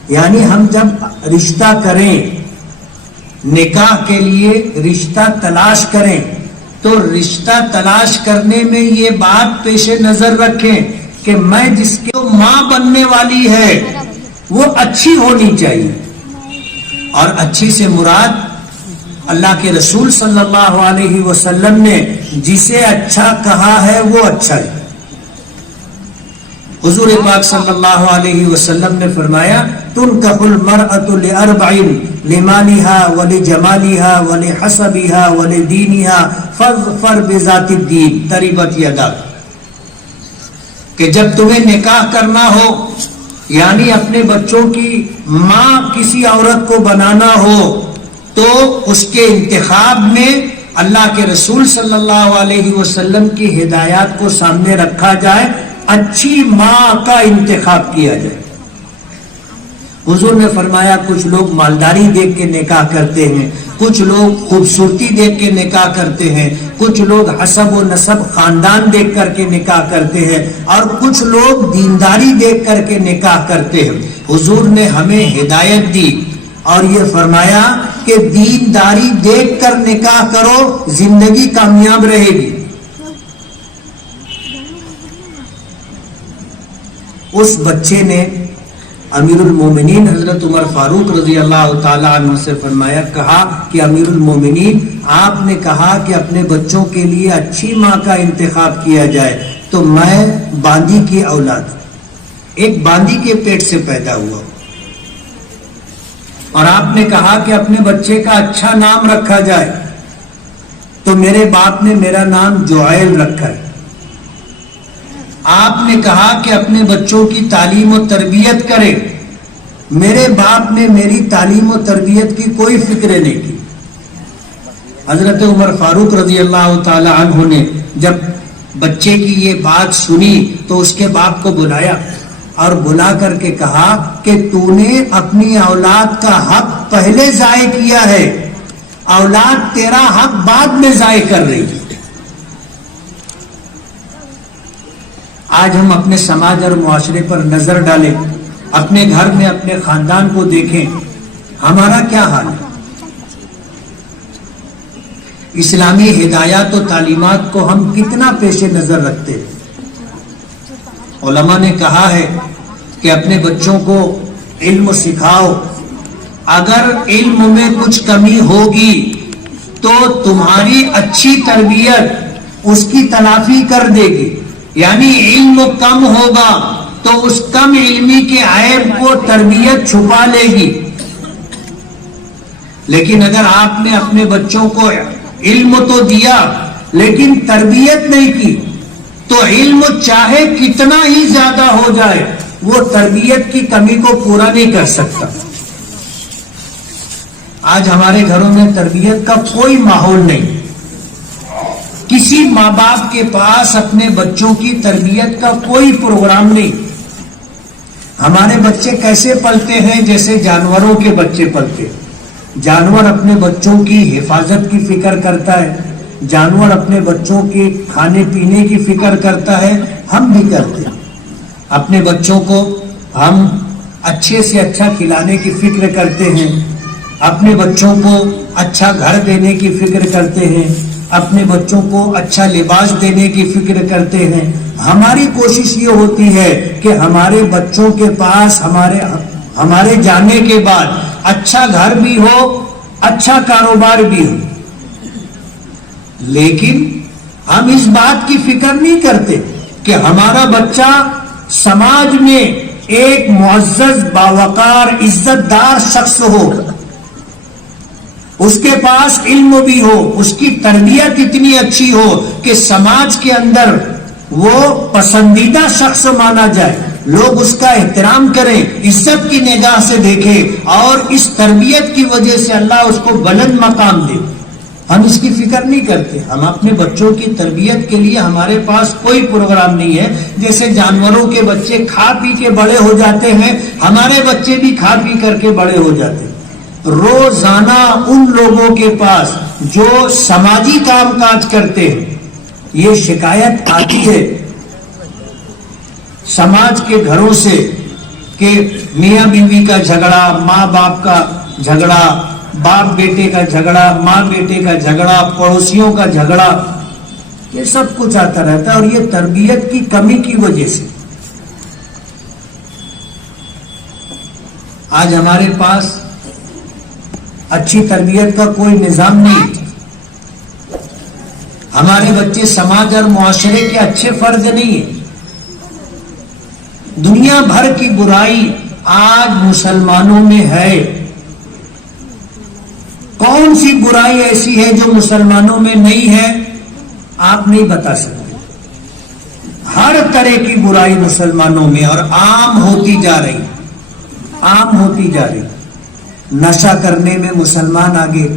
یعنی ہم جب رشتہ کریں، نکاح کے لیے رشتہ تلاش کریں تو رشتہ تلاش کرنے میں یہ بات پیش نظر رکھیں کہ میں جس کی ماں بننے والی ہے وہ اچھی ہونی چاہیے، اور اچھی سے مراد اللہ کے رسول صلی اللہ علیہ وسلم نے جسے اچھا کہا ہے وہ اچھا ہے۔ حضور پاک صلی اللہ علیہ وسلم نے فرمایا تنکح المرأة لأربع لمالها ولجمالها ولحسبها ولدینها فاظفر بذات الدین تربت یداک، کہ جب تمہیں نکاح کرنا ہو، یعنی اپنے بچوں کی ماں کسی عورت کو بنانا ہو، تو اس کے انتخاب میں اللہ کے رسول صلی اللہ علیہ وسلم کی ہدایات کو سامنے رکھا جائے، اچھی ماں کا انتخاب کیا جائے۔ حضور نے فرمایا کچھ لوگ مالداری دیکھ کے نکاح کرتے ہیں، کچھ لوگ خوبصورتی دیکھ کے نکاح کرتے ہیں، کچھ لوگ حسب و نسب خاندان دیکھ کر کے نکاح کرتے ہیں، اور کچھ لوگ دینداری دیکھ کر کے نکاح کرتے ہیں۔ حضور نے ہمیں ہدایت دی اور یہ فرمایا کہ دینداری دیکھ کر نکاح کرو، زندگی کامیاب رہے گی۔ اس بچے نے امیر المومنین حضرت عمر فاروق رضی اللہ تعالی عنہ سے فرمایا، کہا کہ امیر المومنین، آپ نے کہا کہ اپنے بچوں کے لیے اچھی ماں کا انتخاب کیا جائے، تو میں باندی کی اولاد، ایک باندی کے پیٹ سے پیدا ہوا، اور آپ نے کہا کہ اپنے بچے کا اچھا نام رکھا جائے، تو میرے باپ نے میرا نام جعیل رکھا ہے۔ آپ نے کہا کہ اپنے بچوں کی تعلیم و تربیت کرے، میرے باپ نے میری تعلیم و تربیت کی کوئی فکر نہیں کی۔ حضرت عمر فاروق رضی اللہ تعالی عنہ نے جب بچے کی یہ بات سنی تو اس کے باپ کو بلایا اور بلا کر کے کہا کہ تو نے اپنی اولاد کا حق پہلے ضائع کیا ہے، اولاد تیرا حق بعد میں ضائع کر رہی ہے۔ آج ہم اپنے سماج اور معاشرے پر نظر ڈالیں، اپنے گھر میں اپنے خاندان کو دیکھیں، ہمارا کیا حال ہے؟ اسلامی ہدایات و تعلیمات کو ہم کتنا پیش نظر رکھتے ہیں؟ علماء نے کہا ہے کہ اپنے بچوں کو علم سکھاؤ، اگر علم میں کچھ کمی ہوگی تو تمہاری اچھی تربیت اس کی تلافی کر دے گی، یعنی علم کم ہوگا تو اس کم علمی کے عیب کو تربیت چھپا لے گی، لیکن اگر آپ نے اپنے بچوں کو علم تو دیا لیکن تربیت نہیں کی تو علم چاہے کتنا ہی زیادہ ہو جائے وہ تربیت کی کمی کو پورا نہیں کر سکتا۔ آج ہمارے گھروں میں تربیت کا کوئی ماحول نہیں، کسی ماں باپ کے پاس اپنے بچوں کی تربیت کا کوئی پروگرام نہیں۔ ہمارے بچے کیسے پلتے ہیں؟ جیسے جانوروں کے بچے پلتے ہیں۔ جانور اپنے بچوں کی حفاظت کی فکر کرتا ہے، جانور اپنے بچوں کے کھانے پینے کی فکر کرتا ہے، ہم بھی کرتے ہیں۔ اپنے بچوں کو ہم اچھے سے اچھا کھلانے کی فکر کرتے ہیں، اپنے بچوں کو اچھا گھر دینے کی فکر کرتے ہیں، اپنے بچوں کو اچھا لباس دینے کی فکر کرتے ہیں۔ ہماری کوشش یہ ہوتی ہے کہ ہمارے بچوں کے پاس ہمارے جانے کے بعد اچھا گھر بھی ہو، اچھا کاروبار بھی ہو، لیکن ہم اس بات کی فکر نہیں کرتے کہ ہمارا بچہ سماج میں ایک معزز، باوقار، عزت دار شخص ہو، اس کے پاس علم بھی ہو، اس کی تربیت اتنی اچھی ہو کہ سماج کے اندر وہ پسندیدہ شخص مانا جائے، لوگ اس کا احترام کریں, عزت کی نگاہ سے دیکھیں, اور اس تربیت کی وجہ سے اللہ اس کو بلند مقام دے. ہم اس کی فکر نہیں کرتے. ہم اپنے بچوں کی تربیت کے لیے ہمارے پاس کوئی پروگرام نہیں ہے. جیسے جانوروں کے بچے کھا پی کے بڑے ہو جاتے ہیں, ہمارے بچے بھی کھا پی کر کے بڑے ہو جاتے ہیں. روزانہ ان لوگوں کے پاس جو سماجی کام کاج کرتے ہیں, یہ شکایت آتی ہے سماج کے گھروں سے کہ میاں بیوی کا جھگڑا, ماں باپ کا جھگڑا, باپ بیٹے کا جھگڑا, ماں بیٹے کا جھگڑا, پڑوسیوں کا جھگڑا, یہ سب کچھ آتا رہتا ہے. اور یہ تربیت کی کمی کی وجہ سے. آج ہمارے پاس اچھی تربیت کا کوئی نظام نہیں. ہمارے بچے سماج اور معاشرے کے اچھے فرد نہیں ہیں. دنیا بھر کی برائی آج مسلمانوں میں ہے. کون سی برائی ایسی ہے جو مسلمانوں میں نہیں ہے آپ نہیں بتا سکتے. ہر طرح کی برائی مسلمانوں میں اور عام ہوتی جا رہی, عام ہوتی جا رہی. نشہ کرنے میں مسلمان آگے,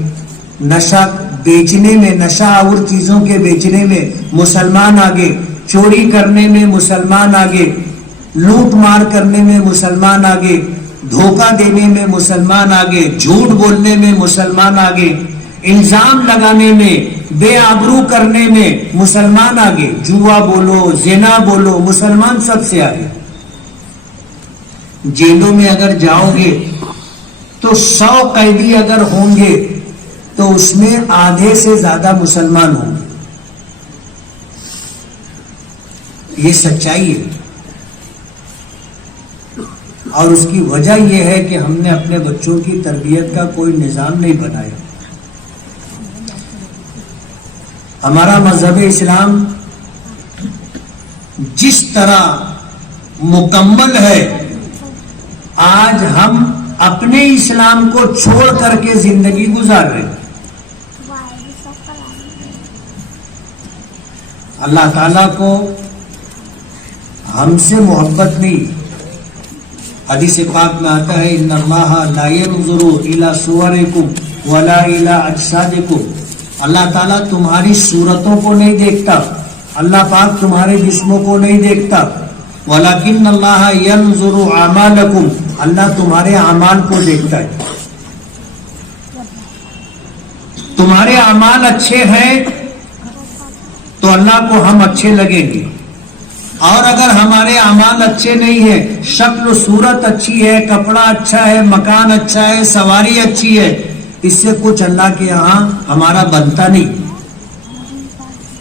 نشہ بیچنے میں, نشہ اور چیزوں کے بیچنے میں مسلمان آگے, چوری کرنے میں مسلمان آگے, لوٹ مار کرنے میں مسلمان آگے, دھوکہ دینے میں مسلمان آگے, جھوٹ بولنے میں مسلمان آگے, الزام لگانے میں, بے آبرو کرنے میں مسلمان آگے, جوا بولو, زنا بولو, مسلمان سب سے آگے. جیلوں میں اگر جاؤ گے تو 100 قیدی اگر ہوں گے تو اس میں آدھے سے زیادہ مسلمان ہوں گے. یہ سچائی ہے. اور اس کی وجہ یہ ہے کہ ہم نے اپنے بچوں کی تربیت کا کوئی نظام نہیں بنایا. ہمارا مذہب اسلام جس طرح مکمل ہے, آج ہم اپنے اسلام کو چھوڑ کر کے زندگی گزار رہے ہیں. اللہ تعالیٰ کو ہم سے محبت نہیں. حدیث پاک میں آتا ہے ان اللہ لا ينظر الى صورکم ولا الى اجسادکم. اللہ تعالیٰ تمہاری صورتوں کو نہیں دیکھتا, اللہ پاک تمہارے جسموں کو نہیں دیکھتا. ولکن اللہ ينظر اعمالکم, اللہ تمہارے اعمال کو دیکھتا ہے. تمہارے اعمال اچھے ہیں تو اللہ کو ہم اچھے لگیں گے, اور اگر ہمارے اعمال اچھے نہیں ہیں, شکل و صورت اچھی ہے, کپڑا اچھا ہے, مکان اچھا ہے, سواری اچھی ہے, اس سے کچھ اللہ کے یہاں ہمارا بنتا نہیں.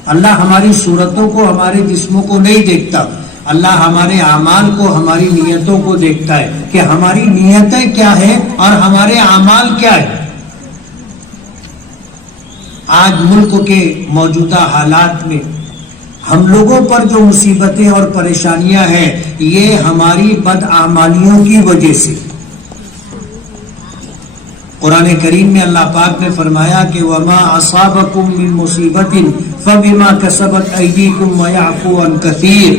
اللہ ہماری صورتوں کو, ہمارے جسموں کو نہیں دیکھتا, اللہ ہمارے اعمال کو, ہماری نیتوں کو دیکھتا ہے کہ ہماری نیتیں کیا ہیں اور ہمارے اعمال کیا ہیں. آج ملک کے موجودہ حالات میں ہم لوگوں پر جو مصیبتیں اور پریشانیاں ہیں, یہ ہماری بدعمالیوں کی وجہ سے. قرآن کریم میں اللہ پاک نے فرمایا کہ وَمَا أَصَابَكُم مِّن مُّصِيبَةٍ فَبِمَا كَسَبَتْ أَيْدِيكُمْ وَيَعْفُو عَن كَثِيرٍ.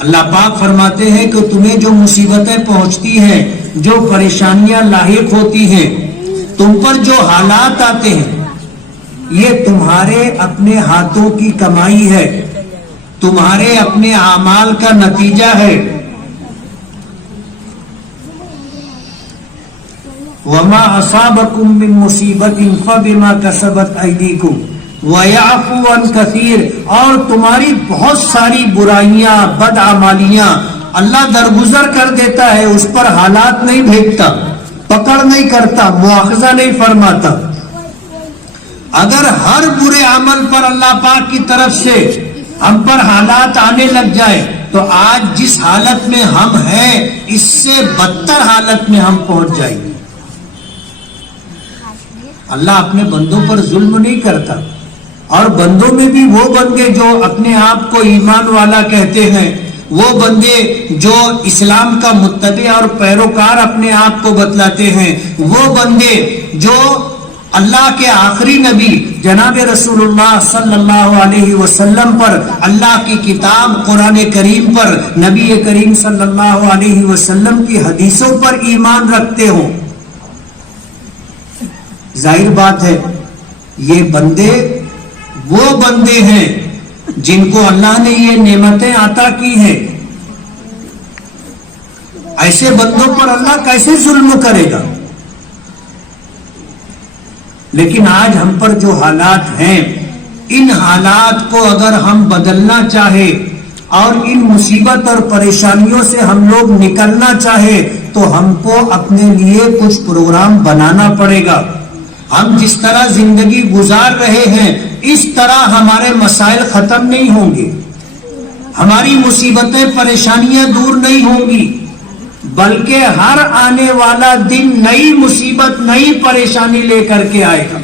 اللہ پاک فرماتے ہیں کہ تمہیں جو مصیبتیں پہنچتی ہیں, جو پریشانیاں لاحق ہوتی ہیں, تم پر جو حالات آتے ہیں, یہ تمہارے اپنے ہاتھوں کی کمائی ہے, تمہارے اپنے اعمال کا نتیجہ ہے. وَمَا أَصَابَكُم مِّن مُّصِيبَةٍ فَبِمَا كَسَبَتْ أَيْدِيكُمْ وَيَعْفُو عَن كَثِيرٍ. اور تمہاری بہت ساری برائیاں, بدعمالیاں اللہ درگزر کر دیتا ہے, اس پر حالات نہیں بھیجتا, پکڑ نہیں کرتا, مواخذہ نہیں فرماتا. اگر ہر برے عمل پر اللہ پاک کی طرف سے ہم پر حالات آنے لگ جائے تو آج جس حالت میں ہم ہیں اس سے بدتر حالت میں ہم پہنچ جائیں گے. اللہ اپنے بندوں پر ظلم نہیں کرتا, اور بندوں میں بھی وہ بندے جو اپنے آپ کو ایمان والا کہتے ہیں, وہ بندے جو اسلام کا متبع اور پیروکار اپنے آپ کو بتلاتے ہیں, وہ بندے جو اللہ کے آخری نبی جناب رسول اللہ صلی اللہ علیہ وسلم پر، اللہ کی کتاب قرآن کریم پر، نبی کریم صلی اللہ علیہ وسلم کی حدیثوں پر ایمان رکھتے ہوں، ظاہر بات ہے یہ بندے وہ بندے ہیں جن کو اللہ نے یہ نعمتیں عطا کی ہیں. ایسے بندوں پر اللہ کیسے ظلم کرے گا؟ لیکن آج ہم پر جو حالات ہیں، ان حالات کو اگر ہم بدلنا چاہے اور ان مصیبت اور پریشانیوں سے ہم لوگ نکلنا چاہے تو ہم کو اپنے لیے کچھ پروگرام بنانا پڑے گا. ہم جس طرح زندگی گزار رہے ہیں اس طرح ہمارے مسائل ختم نہیں ہوں گے، ہماری مصیبتیں پریشانیاں دور نہیں ہوں گی، بلکہ ہر آنے والا دن نئی مصیبت نئی پریشانی لے کر کے آئے گا.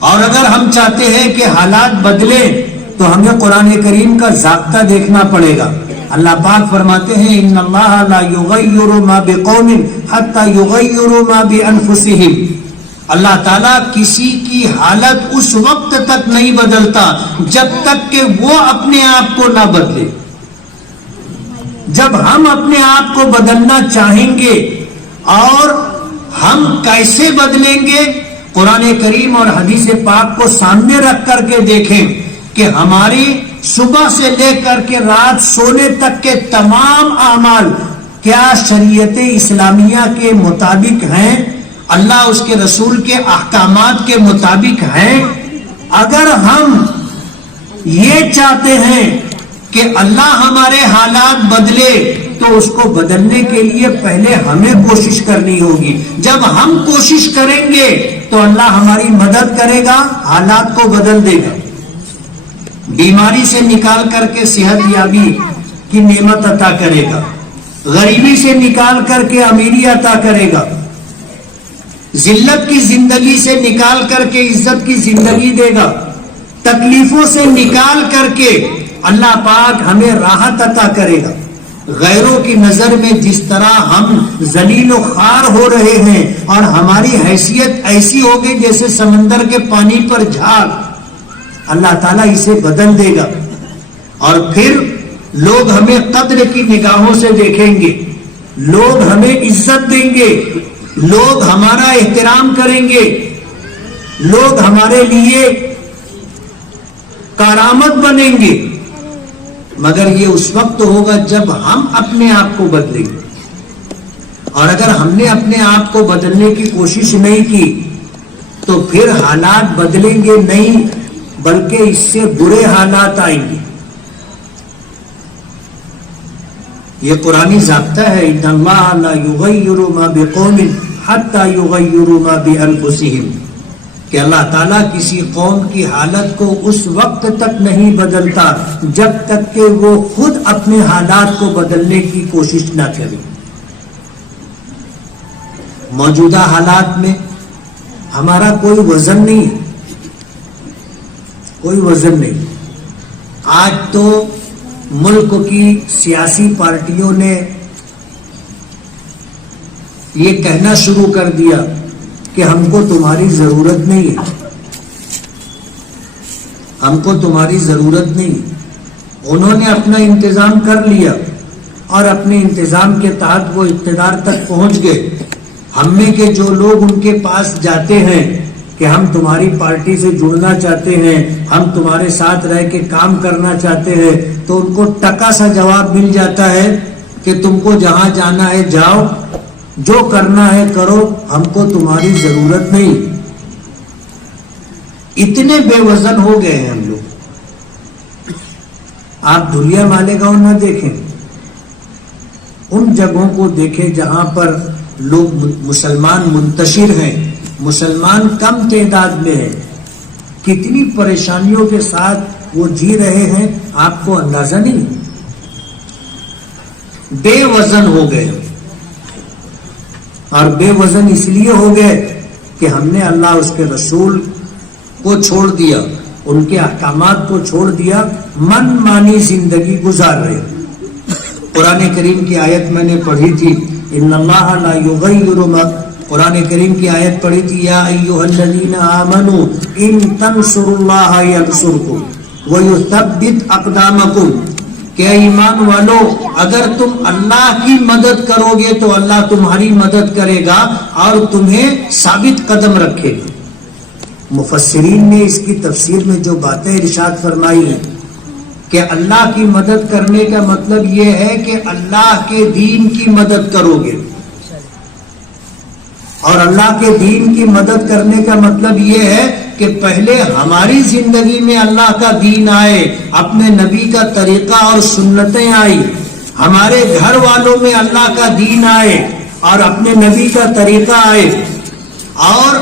اور اگر ہم چاہتے ہیں کہ حالات بدلے تو ہمیں قرآن کریم کا ضابطہ دیکھنا پڑے گا. اللہ پاک فرماتے ہیں ان اللہ لا یغیر ما بقوم حتی یغیروا ما بانفسہم. اللہ تعالیٰ کسی کی حالت اس وقت تک نہیں بدلتا جب تک کہ وہ اپنے آپ کو نہ بدلے. جب ہم اپنے آپ کو بدلنا چاہیں گے، اور ہم کیسے بدلیں گے؟ قرآن کریم اور حدیث پاک کو سامنے رکھ کر کے دیکھیں کہ ہماری صبح سے لے کر کے رات سونے تک کے تمام اعمال کیا شریعت اسلامیہ کے مطابق ہیں، اللہ اس کے رسول کے احکامات کے مطابق ہیں. اگر ہم یہ چاہتے ہیں کہ اللہ ہمارے حالات بدلے تو اس کو بدلنے کے لیے پہلے ہمیں کوشش کرنی ہوگی. جب ہم کوشش کریں گے تو اللہ ہماری مدد کرے گا، حالات کو بدل دے گا. بیماری سے نکال کر کے صحت یابی کی نعمت عطا کرے گا، غریبی سے نکال کر کے امیری عطا کرے گا، ذلت کی زندگی سے نکال کر کے عزت کی زندگی دے گا، تکلیفوں سے نکال کر کے اللہ پاک ہمیں راحت عطا کرے گا. غیروں کی نظر میں جس طرح ہم ذلیل و خوار ہو رہے ہیں اور ہماری حیثیت ایسی ہوگی جیسے سمندر کے پانی پر جھاگ، اللہ تعالیٰ اسے بدل دے گا. اور پھر لوگ ہمیں قدر کی نگاہوں سے دیکھیں گے، لوگ ہمیں عزت دیں گے، لوگ ہمارا احترام کریں گے، لوگ ہمارے لیے کارآمد بنیں گے. مگر یہ اس وقت ہوگا جب ہم اپنے آپ کو بدلیں گے. اور اگر ہم نے اپنے آپ کو بدلنے کی کوشش نہیں کی تو پھر حالات بدلیں گے نہیں، بلکہ اس سے برے حالات آئیں گے. یہ قرآنی ضابطہ ہے ان اللہ لا یغیر ما بقوم حتی یغیروا ما بانفسہم، کہ اللہ تعالیٰ کسی قوم کی حالت کو اس وقت تک نہیں بدلتا جب تک کہ وہ خود اپنے حالات کو بدلنے کی کوشش نہ کرے. موجودہ حالات میں ہمارا کوئی وزن نہیں ہے، کوئی وزن نہیں. آج تو ملک کی سیاسی پارٹیوں نے یہ کہنا شروع کر دیا کہ ہم کو تمہاری ضرورت نہیں ہے، ہم کو تمہاری ضرورت نہیں. انہوں نے اپنا انتظام کر لیا اور اپنے انتظام کے تحت وہ اقتدار تک پہنچ گئے. ہم میں کے جو لوگ ان کے پاس جاتے ہیں کہ ہم تمہاری پارٹی سے جڑنا چاہتے ہیں، ہم تمہارے ساتھ رہ کے کام کرنا چاہتے ہیں، تو ان کو ٹکا سا جواب مل جاتا ہے کہ تم کو جہاں جانا ہے جاؤ، جو کرنا ہے کرو، ہم کو تمہاری ضرورت نہیں. اتنے بے وزن ہو گئے ہیں ہم لوگ. آپ دھلیا مالیگاؤں نہ دیکھیں، ان جگہوں کو دیکھیں جہاں پر لوگ مسلمان منتشر ہیں، مسلمان کم تعداد میں ہیں، کتنی پریشانیوں کے ساتھ وہ جی رہے ہیں آپ کو اندازہ نہیں. بے وزن ہو گئے، اور بے وزن اس لیے ہو گئے کہ ہم نے اللہ اس کے رسول کو چھوڑ دیا، ان کے احکامات کو چھوڑ دیا، من مانی زندگی گزار رہے. قرآن کریم کی آیت میں نے پڑھی تھی ان اللہ لا یغیر ما قرآن کریم کی آیت پڑھی تھی یا ایھا الذین آمنوا ان تنصروا اللہ ینصرکم ویثبت اقدامکم، کہ ایمان والو اگر تم اللہ کی مدد کرو گے تو اللہ تمہاری مدد کرے گا اور تمہیں ثابت قدم رکھے گا۔ مفسرین نے اس کی تفسیر میں جو باتیں ارشاد فرمائی ہیں کہ اللہ کی مدد کرنے کا مطلب یہ ہے کہ اللہ کے دین کی مدد کرو گے، اور اللہ کے دین کی مدد کرنے کا مطلب یہ ہے کہ پہلے ہماری زندگی میں اللہ کا دین آئے، اپنے نبی کا طریقہ اور سنتیں آئی، ہمارے گھر والوں میں اللہ کا دین آئے اور اپنے نبی کا طریقہ آئے، اور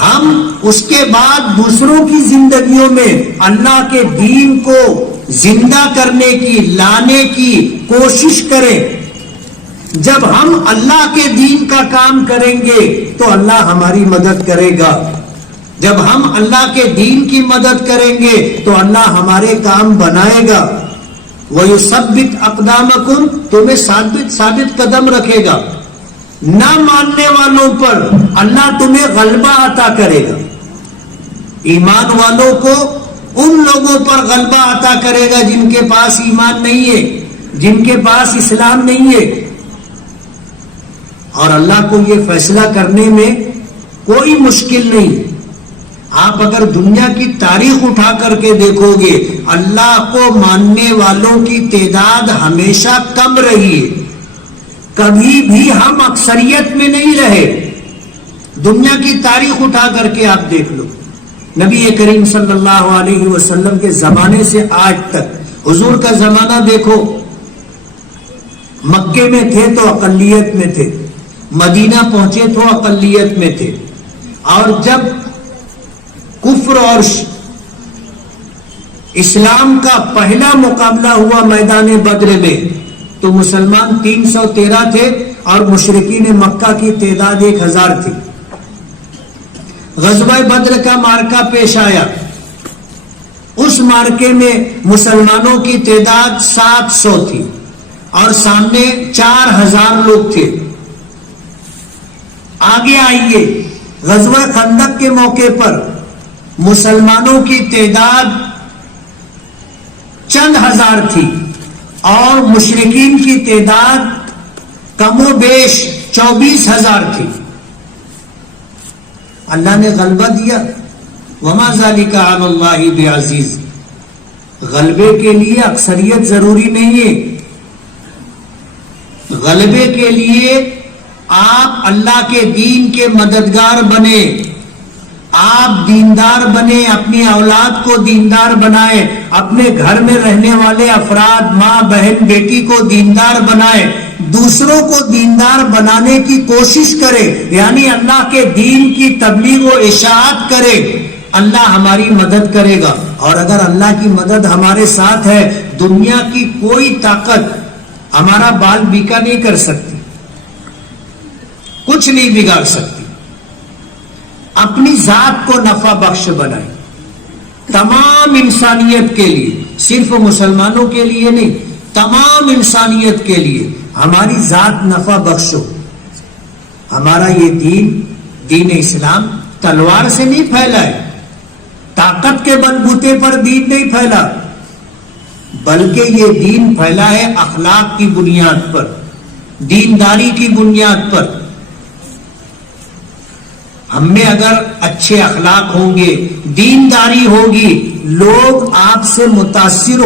ہم اس کے بعد دوسروں کی زندگیوں میں اللہ کے دین کو زندہ کرنے کی، لانے کی کوشش کریں۔ جب ہم اللہ کے دین کا کام کریں گے تو اللہ ہماری مدد کرے گا، جب ہم اللہ کے دین کی مدد کریں گے تو اللہ ہمارے کام بنائے گا۔ وَيُثَبِّتْ أَقْدَامَكُمْ، تمہیں ثابت قدم رکھے گا، نہ ماننے والوں پر اللہ تمہیں غلبہ عطا کرے گا، ایمان والوں کو ان لوگوں پر غلبہ عطا کرے گا جن کے پاس ایمان نہیں ہے، جن کے پاس اسلام نہیں ہے۔ اور اللہ کو یہ فیصلہ کرنے میں کوئی مشکل نہیں۔ آپ اگر دنیا کی تاریخ اٹھا کر کے دیکھو گے، اللہ کو ماننے والوں کی تعداد ہمیشہ کم رہی ہے، کبھی بھی ہم اکثریت میں نہیں رہے۔ دنیا کی تاریخ اٹھا کر کے آپ دیکھ لو، نبی کریم صلی اللہ علیہ وسلم کے زمانے سے آج تک، حضور کا زمانہ دیکھو، مکے میں تھے تو اقلیت میں تھے، مدینہ پہنچے تو اقلیت میں تھے، اور جب کفر اور اسلام کا پہلا مقابلہ ہوا میدان بدر میں تو مسلمان 313 تھے اور مشرکین مکہ کی تعداد 1000 تھی۔ غزوہ بدر کا مارکہ پیش آیا، اس مارکے میں مسلمانوں کی تعداد 700 تھی اور سامنے 4000 لوگ تھے۔ آگے آئیے، غزوہ خندق کے موقع پر مسلمانوں کی تعداد چند ہزار تھی اور مشرکین کی تعداد کم و بیش 24,000 تھی۔ اللہ نے غلبہ دیا، وما ذالک علی اللہ بعزیز۔ غلبے کے لیے اکثریت ضروری نہیں ہے، غلبے کے لیے آپ اللہ کے دین کے مددگار بنے، آپ دیندار بنے، اپنی اولاد کو دیندار بنائے، اپنے گھر میں رہنے والے افراد، ماں بہن بیٹی کو دیندار بنائے، دوسروں کو دیندار بنانے کی کوشش کرے، یعنی اللہ کے دین کی تبلیغ و اشاعت کرے، اللہ ہماری مدد کرے گا۔ اور اگر اللہ کی مدد ہمارے ساتھ ہے، دنیا کی کوئی طاقت ہمارا بال بیکا نہیں کر سکتی، کچھ نہیں بگاڑ سکتی۔ اپنی ذات کو نفع بخش بنائے، تمام انسانیت کے لیے، صرف مسلمانوں کے لیے نہیں، تمام انسانیت کے لیے ہماری ذات نفع بخشو۔ ہمارا یہ دین اسلام تلوار سے نہیں پھیلا ہے، طاقت کے بلبوتے پر دین نہیں پھیلا، بلکہ یہ دین پھیلا ہے اخلاق کی بنیاد پر، دینداری کی بنیاد پر۔ ہم میں اگر اچھے اخلاق ہوں گے، دینداری ہوگی، لوگ آپ سے متاثر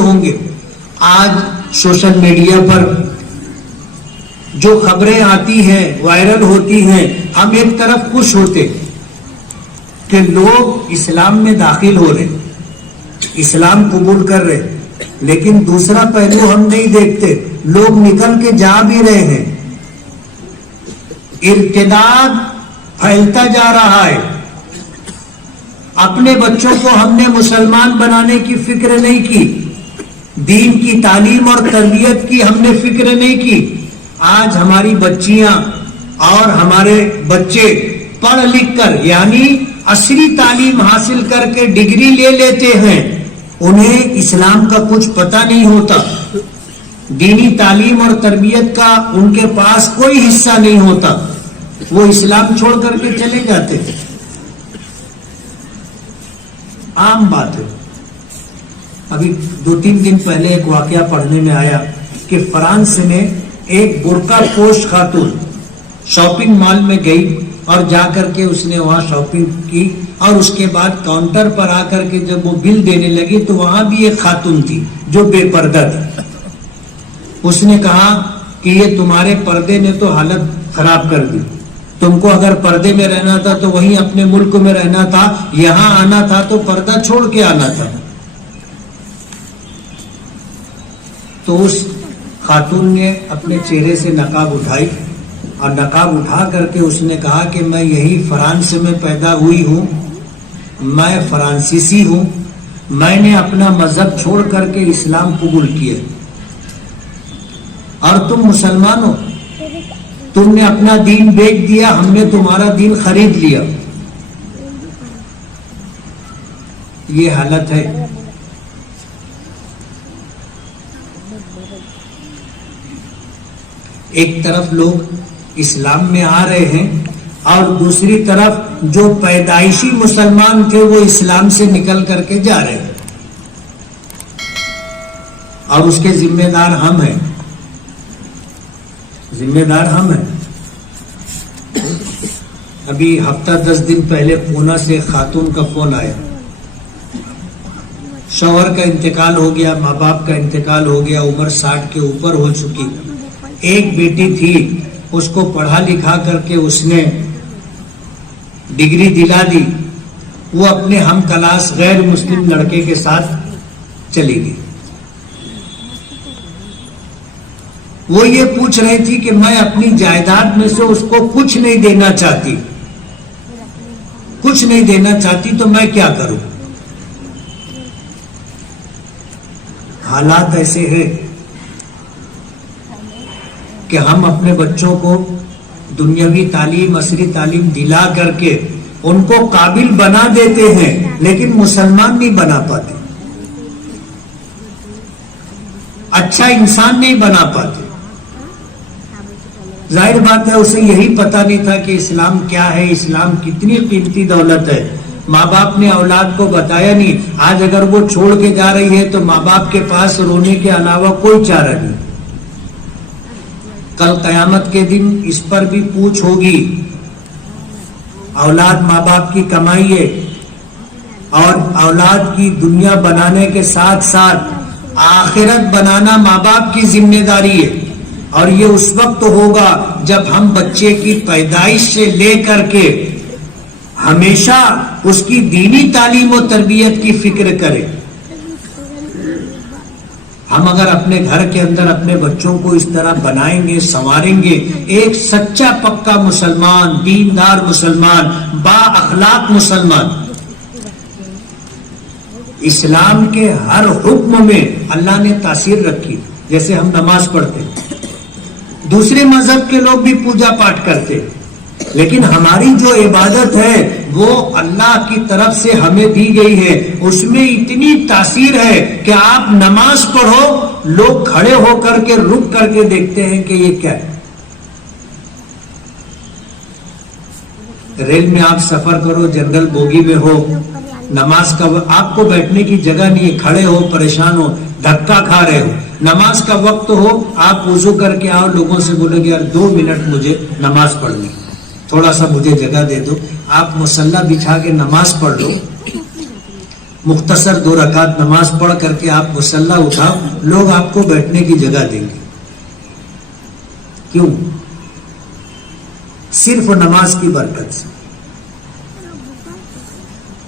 ہوں گے۔ آج سوشل میڈیا پر جو خبریں آتی ہیں، وائرل ہوتی ہیں، ہم ایک طرف خوش ہوتے کہ لوگ اسلام میں داخل ہو رہے، اسلام قبول کر رہے، لیکن دوسرا پہلو ہم نہیں دیکھتے، لوگ نکل کے جا بھی رہے ہیں، ارتداد پھیلتا جا رہا ہے۔ اپنے بچوں کو ہم نے مسلمان بنانے کی فکر نہیں کی، دین کی تعلیم اور تربیت کی ہم نے فکر نہیں کی۔ آج ہماری بچیاں اور ہمارے بچے پڑھ لکھ کر، یعنی عصری تعلیم حاصل کر کے ڈگری لے لیتے ہیں، انہیں اسلام کا کچھ پتہ نہیں ہوتا۔ دینی تعلیم اور تربیت کا ان کے پاس کوئی حصہ نہیں ہوتا، وہ اسلام چھوڑ کر کے چلے جاتے تھے. عام بات ہے. ابھی 2-3 دن پہلے ایک واقعہ پڑھنے میں آیا کہ فرانس میں ایک برقع پوش خاتون شاپنگ مال میں گئی اور جا کر کے اس نے وہاں شاپنگ کی، اور اس کے بعد کاؤنٹر پر آ کر کے جب وہ بل دینے لگی تو وہاں بھی ایک خاتون تھی جو بے پردہ تھی. اس نے کہا کہ یہ تمہارے پردے نے تو حالت خراب کر دی، تم کو اگر پردے میں رہنا تھا تو وہیں اپنے ملک میں رہنا تھا، یہاں آنا تھا تو پردہ چھوڑ کے آنا تھا. تو اس خاتون نے اپنے چہرے سے نقاب اٹھائی اور نقاب اٹھا کر کے اس نے کہا کہ میں یہی فرانس میں پیدا ہوئی ہوں، میں فرانسیسی ہوں، میں نے اپنا مذہب چھوڑ کر کے اسلام قبول کیا، اور تم مسلمان ہو، تم نے اپنا دین بیچ دیا، ہم نے تمہارا دین خرید لیا. یہ حالت ہے. ایک طرف لوگ اسلام میں آ رہے ہیں اور دوسری طرف جو پیدائشی مسلمان تھے وہ اسلام سے نکل کر کے جا رہے ہیں، اور اس کے ذمہ دار ہم ہیں. ذمہ دار ہم ہیں. ابھی ہفتہ 10 دن پہلے پونا سے خاتون کا فون آیا، شوہر کا انتقال ہو گیا، ماں باپ کا انتقال ہو گیا، عمر 60 کے اوپر ہو چکی. ایک بیٹی تھی، اس کو پڑھا لکھا کر کے اس نے ڈگری دلا دی، وہ اپنے ہم کلاس غیر مسلم لڑکے کے ساتھ چلی گئی. وہ یہ پوچھ رہی تھی کہ میں اپنی جائیداد میں سے اس کو کچھ نہیں دینا چاہتی، کچھ نہیں دینا چاہتی، تو میں کیا کروں؟ حالات ایسے ہیں کہ ہم اپنے بچوں کو دنیاوی تعلیم، عصری تعلیم دلا کر کے ان کو قابل بنا دیتے ہیں، لیکن مسلمان نہیں بنا پاتے، اچھا انسان نہیں بنا پاتے. ظاہر بات ہے اسے یہی پتا نہیں تھا کہ اسلام کیا ہے، اسلام کتنی قیمتی دولت ہے. ماں باپ نے اولاد کو بتایا نہیں. آج اگر وہ چھوڑ کے جا رہی ہے تو ماں باپ کے پاس رونے کے علاوہ کوئی چارہ نہیں. کل قیامت کے دن اس پر بھی پوچھ ہوگی. اولاد ماں باپ کی کمائی ہے، اور اولاد کی دنیا بنانے کے ساتھ ساتھ آخرت بنانا ماں باپ کی ذمہ داری ہے. اور یہ اس وقت ہوگا جب ہم بچے کی پیدائش سے لے کر کے ہمیشہ اس کی دینی تعلیم و تربیت کی فکر کریں. ہم اگر اپنے گھر کے اندر اپنے بچوں کو اس طرح بنائیں گے، سنواریں گے، ایک سچا پکا مسلمان، دیندار مسلمان، با اخلاق مسلمان. اسلام کے ہر حکم میں اللہ نے تاثیر رکھی. جیسے ہم نماز پڑھتے، دوسرے مذہب کے لوگ بھی پوجا پاٹ کرتے، لیکن ہماری جو عبادت ہے وہ اللہ کی طرف سے ہمیں دی گئی ہے. اس میں اتنی تاثیر ہے کہ آپ نماز پڑھو، لوگ کھڑے ہو کر کے رک کر کے دیکھتے ہیں کہ یہ کیا ہے. ریل میں آپ سفر کرو، جنرل بوگی میں ہو، نماز کا آپ کو بیٹھنے کی جگہ نہیں ہے، کھڑے ہو، پریشان ہو، دھکا کھا رہے ہو. نماز کا وقت ہو، آپ وضو کر کے آؤ، لوگوں سے بولو گے یار 2 منٹ مجھے نماز پڑھنی، تھوڑا سا مجھے جگہ دے دو. آپ مصلی بچھا کے نماز پڑھ لو، مختصر 2 رکعت نماز پڑھ کر کے آپ مصلی اٹھاؤ، لوگ آپ کو بیٹھنے کی جگہ دیں گے. کیوں؟ صرف نماز کی برکت سے.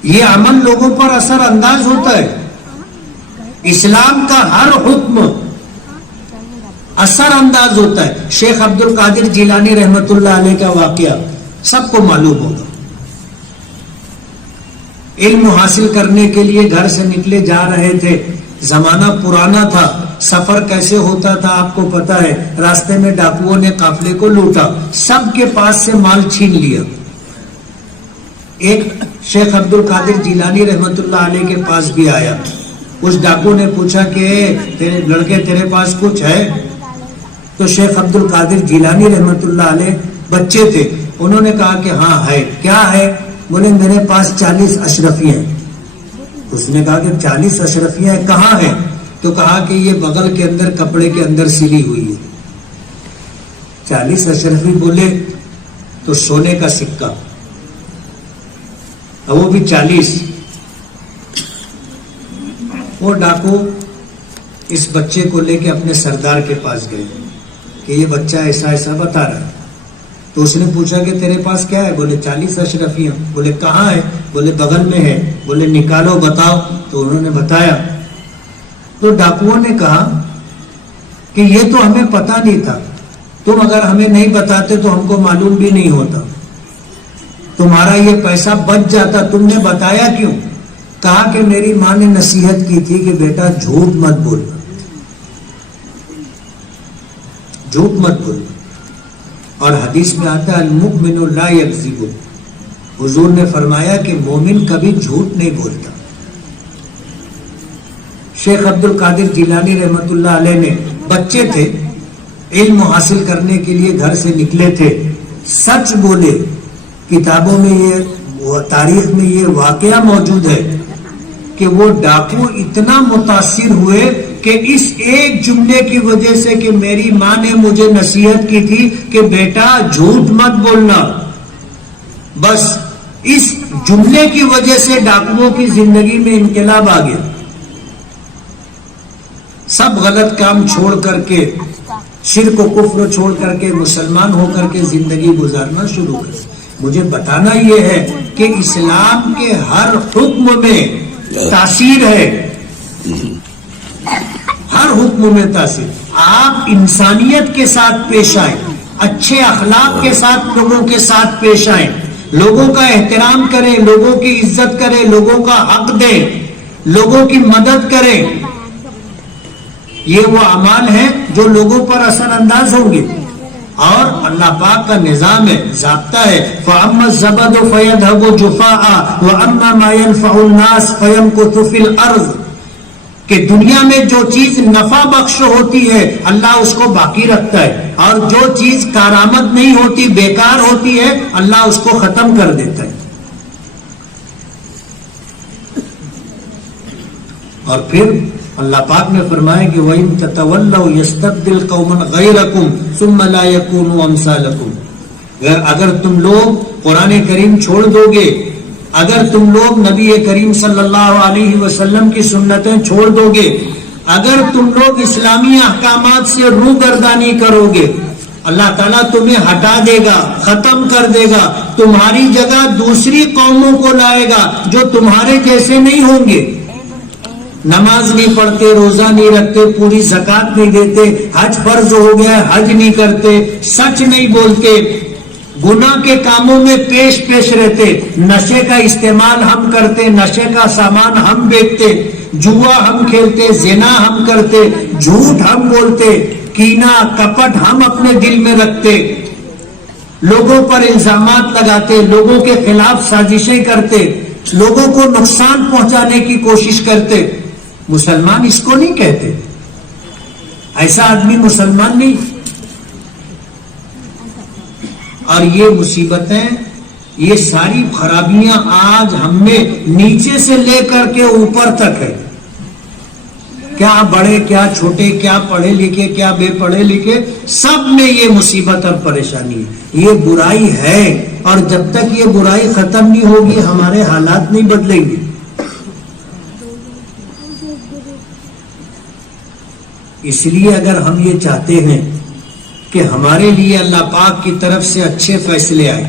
یہ عمل لوگوں پر اثر انداز ہوتا ہے. اسلام کا ہر حکم اثر انداز ہوتا ہے. شیخ عبد القادر جیلانی رحمت اللہ علیہ کا واقعہ سب کو معلوم ہوگا. علم حاصل کرنے کے لیے گھر سے نکلے جا رہے تھے. زمانہ پرانا تھا، سفر کیسے ہوتا تھا آپ کو پتا ہے. راستے میں ڈاکوؤں نے قافلے کو لوٹا، سب کے پاس سے مال چھین لیا. ایک شیخ عبد القادر جیلانی رحمت اللہ علیہ کے پاس بھی آیا. اس ڈاکو نے پوچھا کہ تیرے لڑکے تیرے پاس کچھ ہے؟ تو شیخ عبد القادر جیلانی رحمت اللہ علیہ بچے تھے، انہوں نے کہا کہ ہاں ہے۔ کیا ہے؟ بولے میرے پاس 40 اشرفیاں ہیں۔ اس نے کہا کہ 40 اشرفیاں کہاں ہیں؟ تو کہا کہ یہ بغل کے اندر کپڑے کے اندر سلی ہوئی ہے۔ 40 اشرفی بولے تو سونے کا سکہ، وہ بھی 40۔ وہ ڈاکو اس بچے کو لے کے اپنے سردار کے پاس گئے کہ یہ بچہ ایسا ایسا بتا رہا ہے۔ تو اس نے پوچھا کہ تیرے پاس کیا ہے؟ بولے 40 اشرفیاں۔ بولے کہاں ہے؟ بولے بغل میں ہے۔ بولے نکالو بتاؤ۔ تو انہوں نے بتایا۔ تو ڈاکوؤں نے کہا کہ یہ تو ہمیں پتا نہیں تھا، تم اگر ہمیں نہیں بتاتے تو ہم کو معلوم بھی نہیں ہوتا، تمہارا یہ پیسہ بچ جاتا، تم نے بتایا کیوں؟ کہا کہ میری ماں نے نصیحت کی تھی کہ بیٹا جھوٹ مت بولنا، جھوٹ مت بولنا۔ اور حدیث میں آتا ہے المؤمن لا یکذب، حضور نے فرمایا کہ مومن کبھی جھوٹ نہیں بولتا۔ شیخ عبد القادر جیلانی رحمت اللہ علیہ نے بچے تھے، علم حاصل کرنے کے لیے گھر سے نکلے تھے، سچ بولے۔ کتابوں میں یہ تاریخ میں یہ واقعہ موجود ہے کہ وہ ڈاکو اتنا متاثر ہوئے کہ اس ایک جملے کی وجہ سے کہ میری ماں نے مجھے نصیحت کی تھی کہ بیٹا جھوٹ مت بولنا، بس اس جملے کی وجہ سے ڈاکوؤں کی زندگی میں انقلاب آ گیا۔ سب غلط کام چھوڑ کر کے، شرک و کفر چھوڑ کر کے مسلمان ہو کر کے زندگی گزارنا شروع کر۔ مجھے بتانا یہ ہے کہ اسلام کے ہر حکم میں تاثیر ہے، ہر حکم میں تاثیر۔ آپ انسانیت کے ساتھ پیش آئیں، اچھے اخلاق کے ساتھ لوگوں کے ساتھ پیش آئیں، لوگوں کا احترام کریں، لوگوں کی عزت کریں، لوگوں کا حق دیں، لوگوں کی مدد کریں۔ یہ وہ اعمال ہیں جو لوگوں پر اثر انداز ہوں گے۔ اور اللہ پاک کا نظام ہے، ضابطہ ہے، فَأَمَّا الزَّبَدُ فَيَذْهَبُ جُفَاءً وَأَمَّا مَا يَنْفَعُ النَّاسَ فَيَمْكُثُ فِي الْأَرْضِ، کہ دنیا میں جو چیز نفع بخش ہوتی ہے اللہ اس کو باقی رکھتا ہے، اور جو چیز کارآمد نہیں ہوتی، بیکار ہوتی ہے، اللہ اس کو ختم کر دیتا ہے۔ اور پھر اللہ پاک نے فرمایا کہ وَإِن تَتَوَلَّوْا يَسْتَبْدِلْ قَوْمًا غَيْرَكُمْ ثُمَّ لَا يَكُونُوا أَمْثَالَكُمْ، اگر تم لوگ قرآن کریم چھوڑ دو گے، اگر تم لوگ نبی کریم صلی اللہ علیہ وسلم کی سنتیں چھوڑ دو گے، اگر تم لوگ اسلامی احکامات سے روگردانی کرو گے، اللہ تعالیٰ تمہیں ہٹا دے گا، ختم کر دے گا، تمہاری جگہ دوسری قوموں کو لائے گا جو تمہارے جیسے نہیں ہوں گے، نماز نہیں پڑھتے، روزہ نہیں رکھتے، پوری زکات نہیں دیتے، حج فرض ہو گیا حج نہیں کرتے، سچ نہیں بولتے، گناہ کے کاموں میں پیش رہتے، نشے کا استعمال ہم کرتے، نشے کا سامان ہم بیچتے، جوا ہم کھیلتے، زنا ہم کرتے، جھوٹ ہم بولتے، کینہ کپٹ ہم اپنے دل میں رکھتے، لوگوں پر الزامات لگاتے، لوگوں کے خلاف سازشیں کرتے، لوگوں کو نقصان پہنچانے کی کوشش کرتے۔ مسلمان اس کو نہیں کہتے، ایسا آدمی مسلمان نہیں۔ اور یہ مصیبتیں، یہ ساری خرابیاں آج ہم میں نیچے سے لے کر کے اوپر تک ہے، کیا بڑے کیا چھوٹے، کیا پڑھے لکھے کیا بے پڑھے لکھے، سب میں یہ مصیبت اور پریشانی ہے، یہ برائی ہے، اور جب تک یہ برائی ختم نہیں ہوگی ہمارے حالات نہیں بدلیں گے۔ اس لیے اگر ہم یہ چاہتے ہیں کہ ہمارے لیے اللہ پاک کی طرف سے اچھے فیصلے آئے،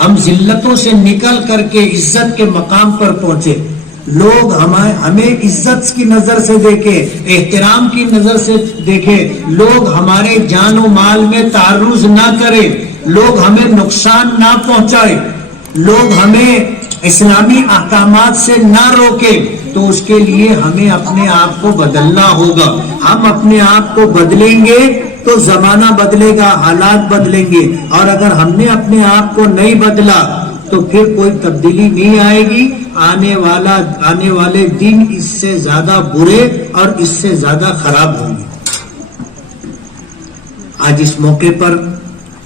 ہم ذلتوں سے نکل کر کے عزت کے مقام پر پہنچے، لوگ ہمیں عزت کی نظر سے دیکھیں، احترام کی نظر سے دیکھیں، لوگ ہمارے جان و مال میں تعرض نہ کریں، لوگ ہمیں نقصان نہ پہنچائے، لوگ ہمیں اسلامی احکامات سے نہ روکیں، تو اس کے لیے ہمیں اپنے آپ کو بدلنا ہوگا۔ ہم اپنے آپ کو بدلیں گے تو زمانہ بدلے گا، حالات بدلیں گے، اور اگر ہم نے اپنے آپ کو نہیں بدلا تو پھر کوئی تبدیلی نہیں آئے گی، آنے والے دن اس سے زیادہ برے اور اس سے زیادہ خراب ہوں گے۔ آج اس موقع پر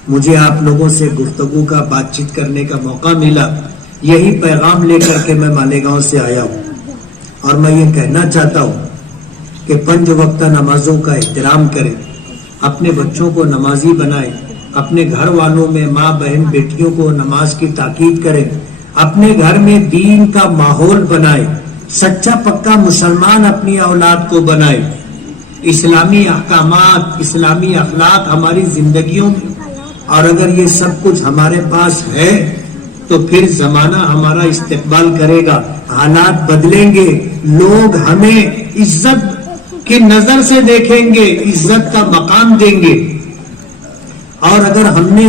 مجھے آپ لوگوں سے گفتگو کا بات چیت کرنے کا موقع ملا، یہی پیغام لے کر کے میں مالیگاؤں سے آیا ہوں، اور میں یہ کہنا چاہتا ہوں کہ 5 وقتہ نمازوں کا احترام کریں، اپنے بچوں کو نمازی بنائیں، اپنے گھر والوں میں ماں بہن بیٹیوں کو نماز کی تاکید کریں، اپنے گھر میں دین کا ماحول بنائیں، سچا پکا مسلمان اپنی اولاد کو بنائیں، اسلامی احکامات اسلامی اخلاق ہماری زندگیوں میں، اور اگر یہ سب کچھ ہمارے پاس ہے تو پھر زمانہ ہمارا استقبال کرے گا، حالات بدلیں گے، لوگ ہمیں عزت کی نظر سے دیکھیں گے، عزت کا مقام دیں گے۔ اور اگر ہم نے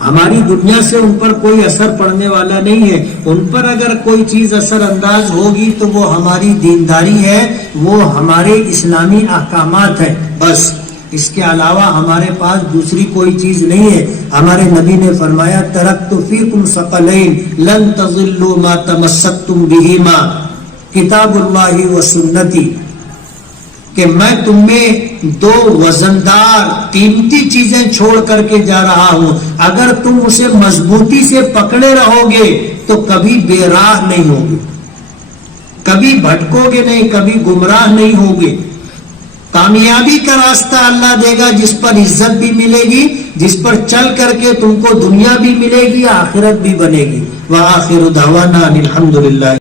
ہماری دنیا سے ان پر کوئی اثر پڑنے والا نہیں ہے، ان پر اگر کوئی چیز اثر انداز ہوگی تو وہ ہماری دینداری ہے، وہ ہمارے اسلامی احکامات ہیں، بس اس کے علاوہ ہمارے پاس دوسری کوئی چیز نہیں ہے۔ ہمارے نبی نے فرمایا ترکت فیکم ثقلین لن تضلوا ما تمسکتم بہما کتاب اللہ و سنتی، کہ میں تم میں 2 وزندار قیمتی چیزیں چھوڑ کر کے جا رہا ہوں، اگر تم اسے مضبوطی سے پکڑے رہو گے تو کبھی بے راہ نہیں ہوگے، کبھی بھٹکو گے نہیں، کبھی گمراہ نہیں ہوگے۔ کامیابی کا راستہ اللہ دے گا جس پر عزت بھی ملے گی، جس پر چل کر کے تم کو دنیا بھی ملے گی، آخرت بھی بنے گی۔ وآخر دعوانا الحمدللہ۔